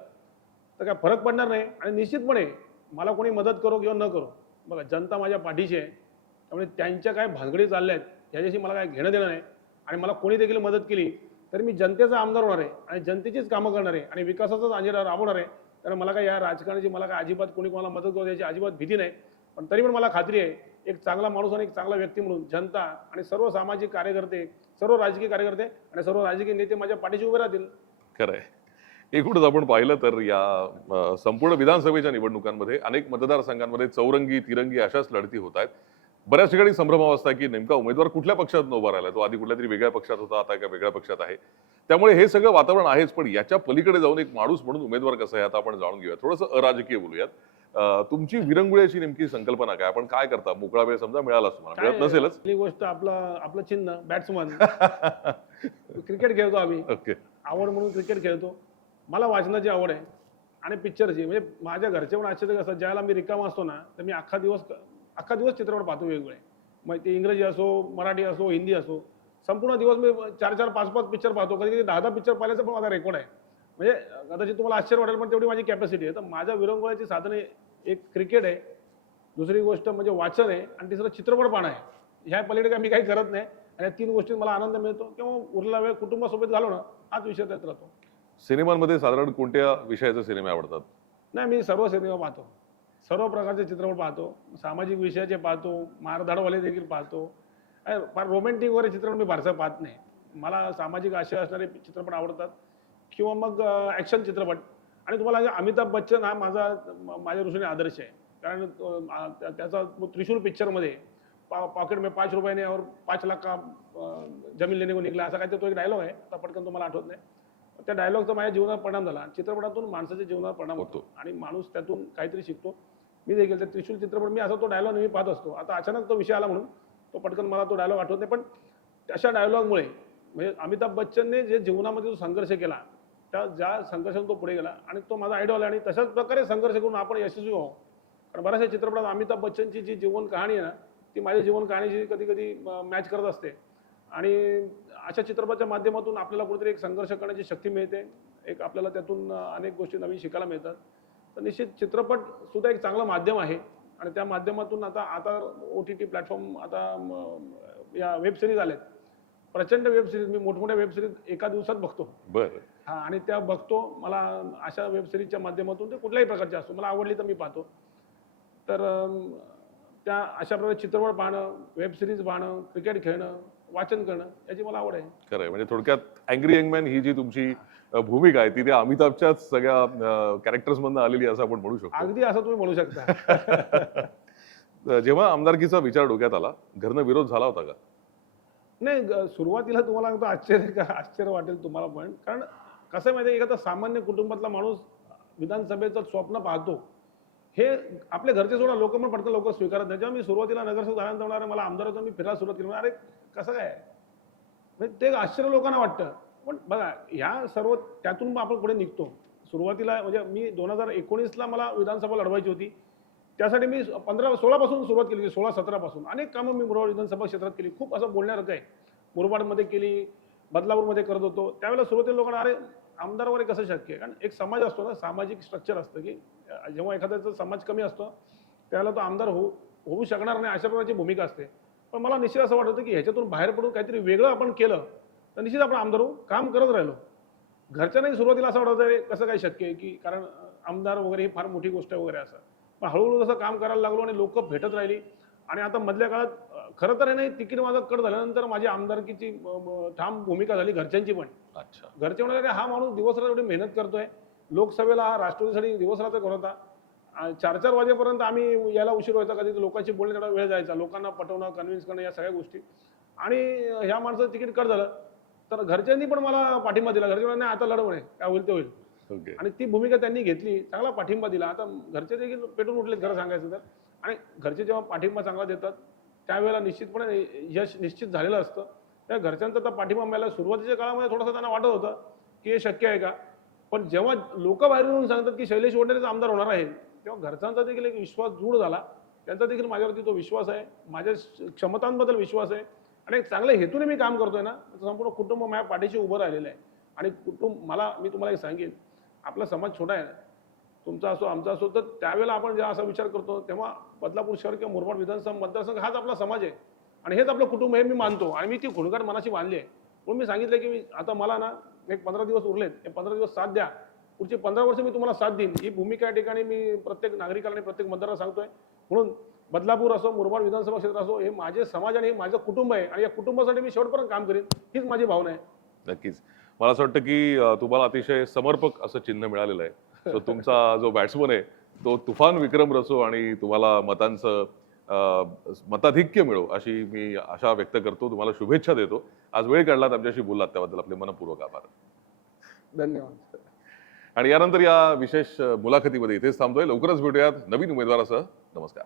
तर काय फरक पडणार नाही. आणि निश्चितपणे मला कोणी मदत करो किंवा न करो, बघा जनता माझ्या पाठीशी आहे. त्यामुळे त्यांच्या काय भानगडी चालल्या आहेत ह्याच्याशी मला काय घेणं देणं नाही. आणि मला कोणी देखील मदत केली तर मी जनतेचा आमदार होणार आहे आणि जनतेचीच कामं करणार आहे आणि विकासाचाच अजेंडा राबवणार आहे. कारण मला काय या राजकारणाची मला काय अजिबात कोणी कोणाला मदत करू द्यायची अजिबात भीती नाही. पण तरी पण मला खात्री आहे, एक चांगला माणूस आणि एक चांगला व्यक्ती म्हणून जनता आणि सर्व सामाजिक कार्यकर्ते, सर्व राजकीय कार्यकर्ते आणि सर्व राजकीय नेते माझ्या पाठीशी उभे राहतील. खरंय. एकूणच आपण पाहिलं तर या संपूर्ण विधानसभेच्या निवडणुकांमध्ये अनेक मतदारसंघांमध्ये चौरंगी तिरंगी अशाच लढती होत आहेत. बऱ्याच ठिकाणी संभ्रमावस्था की नेमका उमेदवार कुठल्या पक्षात उभा राहिला, तो आधी कुठल्या तरी वेगळ्या पक्षात होता, आता एका वेगळ्या पक्षात आहे. त्यामुळे हे सगळं वातावरण आहेच, पण याच्या पलीकडे जाऊन एक माणूस म्हणून उमेदवार कसा आहे आता आपण जाणून घेऊया. थोडंसं अराजकीय बोलूयात. तुमची विरंगुळ्याची नेमकी संकल्पना काय, आपण काय करता, मोकळा वेळ समजा मिळाला तुम्हाला, मिळत नसेलच. पहिली गोष्ट आपलं चिन्ह बॅट्समन. क्रिकेट खेळतो आम्ही, ओके, आवड म्हणून क्रिकेट खेळतो. मला वाचनाची आवड आहे आणि पिक्चरची. म्हणजे माझ्या घरचे पण आश्चर्य असतात, ज्याला मी रिकामा असतो ना तर मी अख्खा दिवस चित्रपट पाहतो वेगवेगळे. मग ते इंग्रजी असो, मराठी असो, हिंदी असो, संपूर्ण दिवस मी 4-4, 5-5 पिक्चर पाहतो. कधी कधी 10-10 पिक्चर पाहिल्याचं पण माझा रेकॉर्ड आहे. म्हणजे कदाचित तुम्हाला आश्चर्य वाटेल पण तेवढी माझी कॅपॅसिटी आहे. तर माझ्या विरंगुळ्याची साधने एक क्रिकेट आहे, दुसरी गोष्ट म्हणजे वाचन आहे आणि तिसरं चित्रपट पाहणं आहे. ह्या पलीकडे काय मी काही करत नाही आणि या 3 गोष्टीत मला आनंद मिळतो किंवा उरलेला वेळ कुटुंबासोबत घालवणं हाच विषय त्यात राहतो. सिनेमांमध्ये साधारण कोणत्या विषयाचे सिनेमे आवडतात? नाही, मी सर्व सिनेमा पाहतो, सर्व प्रकारचे चित्रपट पाहतो, सामाजिक विषयाचे पाहतो, मारधाडवाले देखील पाहतो. फार रोमॅन्टिक वगैरे चित्रपट मी फारसा पाहत नाही. मला सामाजिक आशय असणारे चित्रपट आवडतात किंवा मग ॲक्शन चित्रपट. आणि तुम्हाला सांगू, अमिताभ बच्चन हा माझ्या दृष्टीने आदर्श आहे. कारण त्याचा त्रिशूल पिक्चरमध्ये पॉकेट में 5 रुपये और 5 लाख का जमीन लेने को निघला, असा काय तो एक डायलॉग आहे, आता पटकन तुम्हाला आठवत नाही. त्या डायलॉगचा माझ्या जीवनात परिणाम झाला. चित्रपटातून माणसाच्या जीवनात परिणाम होतो आणि माणूस त्यातून काहीतरी शिकतो. मी देखील त्या त्रिशूल चित्रपट मी असा तो डायलॉग नेहमी पाहत असतो. आता अचानक तो विषय आला म्हणून तो पटकन मला तो डायलॉग आठवत नाही, पण अशा डायलॉगमुळे म्हणजे अमिताभ बच्चनने जे जीवनामध्ये जो संघर्ष केला, ज्या संघर्षातून तो पुढे गेला आणि तो माझा आयडॉल आहे. आणि तशाच प्रकारे संघर्ष करून आपण यशस्वी व्हावं. कारण बऱ्याचशा चित्रपटात अमिताभ बच्चनची जी जीवन कहाणी आहे ना, ती माझ्या जीवन कहाणीशी कधी कधी मॅच करत असते. आणि अशा चित्रपटाच्या माध्यमातून आपल्याला कुठेतरी एक संघर्ष करण्याची शक्ती मिळते, एक आपल्याला त्यातून अनेक गोष्टी नवीन शिकायला मिळतात. तर निश्चित चित्रपट सुद्धा एक चांगलं माध्यम आहे. आणि त्या माध्यमातून आता OTT प्लॅटफॉर्म, आता या वेब सिरीज आल्यात, प्रचंड वेब सिरीज. मी मोठमोठ्या वेब सिरीज एका दिवसात बघतो. बरं. हा, आणि त्या बघतो. मला अशा वेब सिरीजच्या माध्यमातून ते कुठल्याही प्रकारचे असतो, मला आवडली तर मी पाहतो. तर त्या अशा प्रकारे चित्रपट पाहणं, वेब सिरीज पाहणं, क्रिकेट खेळणं, वाचन करणं याची मला आवड आहे. खरं आहे. म्हणजे थोडक्यात अँग्री यंगमॅन ही जी तुमची भूमिका आहे ती त्या अमिताभच्याच सगळ्या कॅरेक्टर्समधनं आलेली असं आपण म्हणू शकतो. अगदी असं तुम्ही म्हणू शकता. जेव्हा आमदारकीचा विचार डोक्यात आला, घरनं विरोध झाला होता का? नाही, सुरुवातीला तुम्हाला सांगतो आश्चर्य वाटेल तुम्हाला, पण कारण कसं आहे माहिती आहे, एखादा सामान्य कुटुंबातला माणूस विधानसभेचं स्वप्न पाहतो, हे आपल्या घरचे सोडा लोक पण पटकन लवकर स्वीकारत नाही. जेव्हा मी सुरुवातीला नगरसेवक झाल्यानंतर म्हणणार मला आमदाराचं मी फिरायला सुरुवात केली, अरे कसं काय, म्हणजे ते आश्चर्य लोकांना वाटतं. पण बघा, ह्या सर्व त्यातून आपण पुढे निघतो. सुरुवातीला म्हणजे मी 2019ला मला विधानसभा लढवायची होती. त्यासाठी मी 16 पासून सुरुवात केली, 16-17 पासून अनेक कामं मी मुरबाड विधानसभा क्षेत्रात केली. खूप असं बोलण्यासारखं आहे. मुरबाडमध्ये केली, बदलापूरमध्ये करत होतो. त्यावेळेला सुरुवातीला लोकांना अरे आमदार वगैरे कसं शक्य आहे, कारण एक समाज असतो ना, सामाजिक स्ट्रक्चर असतं की जेव्हा एखाद्याचा समाज कमी असतो त्यावेळेला तो आमदार होऊ शकणार नाही, अशा प्रकारची भूमिका असते. पण मला निश्चित असं वाटत होतं की ह्याच्यातून बाहेर पडून काहीतरी वेगळं आपण केलं तर निश्चित आपण आमदार होऊ. काम करत राहिलो. घरच्यांनाही सुरुवातीला असं वाटत होतं कसं काय शक्य आहे, की कारण आमदार वगैरे ही फार मोठी गोष्ट आहे वगैरे असं. पण हळूहळू जसं काम करायला लागलो आणि लोक भेटत राहिली. आणि आता मधल्या काळात खरं तर हे नाही, तिकीट माझं कट झाल्यानंतर माझी आमदारकीची ठाम भूमिका झाली घरच्यांची पण. अच्छा. घरचे म्हणाले हा माणूस दिवसरात्र एवढी मेहनत करतोय, लोकसभेला हा राष्ट्रवादीसाठी दिवसरात्र करत होता. 4-4 वाजेपर्यंत आम्ही याला उशीर व्हायचा, कधी लोकांची बोलणे तेवढा वेळ जायचा, लोकांना पटवणं, कन्व्हिन्स करणं, या सगळ्या गोष्टी. आणि ह्या माणसाचं तिकीट कट झालं तर घरच्यांनी पण मला पाठिंबा दिला. घरचे म्हणाले आता लढ म्हणे, काय होईल ते होईल. ओके. आणि ती भूमिका त्यांनी घेतली, चांगला पाठिंबा दिला. आता घरचे देखील पेटून उठलेत खरं सांगायचं तर. आणि घरचे जेव्हा पाठिंबा चांगला देतात त्यावेळेला निश्चितपणे यश निश्चित झालेलं असतं. त्या घरच्यांचा तर पाठिंबा मिळाला. सुरुवातीच्या काळामध्ये थोडंसं त्यांना वाटत होतं की हे शक्य आहे का, पण जेव्हा लोक बाहेरून येऊन सांगतात की शैलेश वडनेरच आमदार होणार आहे, तेव्हा घरच्यांचा देखील एक विश्वास दृढ झाला. त्यांचा देखील माझ्यावरती तो विश्वास आहे, माझ्या क्षमतांबद्दल विश्वास आहे. आणि एक चांगल्या हेतूने मी काम करतोय ना, संपूर्ण कुटुंब माझ्या पाठीशी उभं राहिलेलं आहे. आणि मी तुम्हाला एक सांगेन, आपला समाज छोटा आहे ना, तुमचा असो आमचा असो, तर त्यावेळेला आपण जेव्हा असा विचार करतो तेव्हा बदलापूर शहर किंवा मुरबाड विधानसभा मतदारसंघ हाच आपला समाज आहे आणि हेच आपलं कुटुंब आहे, मी मानतो. आणि मी ती खुणगाट मनाशी बांधली आहे. म्हणून मी सांगितलं की आता मला ना एक 15 दिवस उरलेत, हे 15 दिवस साथ द्या, पुढची 15 वर्ष मी तुम्हाला साथ देईन. ही भूमिका या ठिकाणी मी प्रत्येक नागरिकाला आणि प्रत्येक मतदाराला सांगतोय. म्हणून बदलापूर असो, मुरबाड विधानसभा क्षेत्र असो, हे माझे समाज आणि हे माझं कुटुंब आहे आणि या कुटुंबासाठी मी शेवटपर्यंत काम करेन, हीच माझी भावना आहे. नक्कीच. मला असं वाटतं की तुम्हाला अतिशय समर्पक असं चिन्ह मिळालेलं आहे. सो तुमचा जो बॅट्समन आहे तो तुफान विक्रम रचो आणि तुम्हाला मतांचं मताधिक्य मिळो अशी मी आशा व्यक्त करतो. तुम्हाला शुभेच्छा देतो. आज वेळ काढलात, आमच्याशी बोललात, त्याबद्दल आपले मनपूर्वक आभार. धन्यवाद. आणि यानंतर या विशेष मुलाखतीमध्ये इथेच थांबतोय. लवकरच भेटूयात नवीन उमेदवारासह. नमस्कार.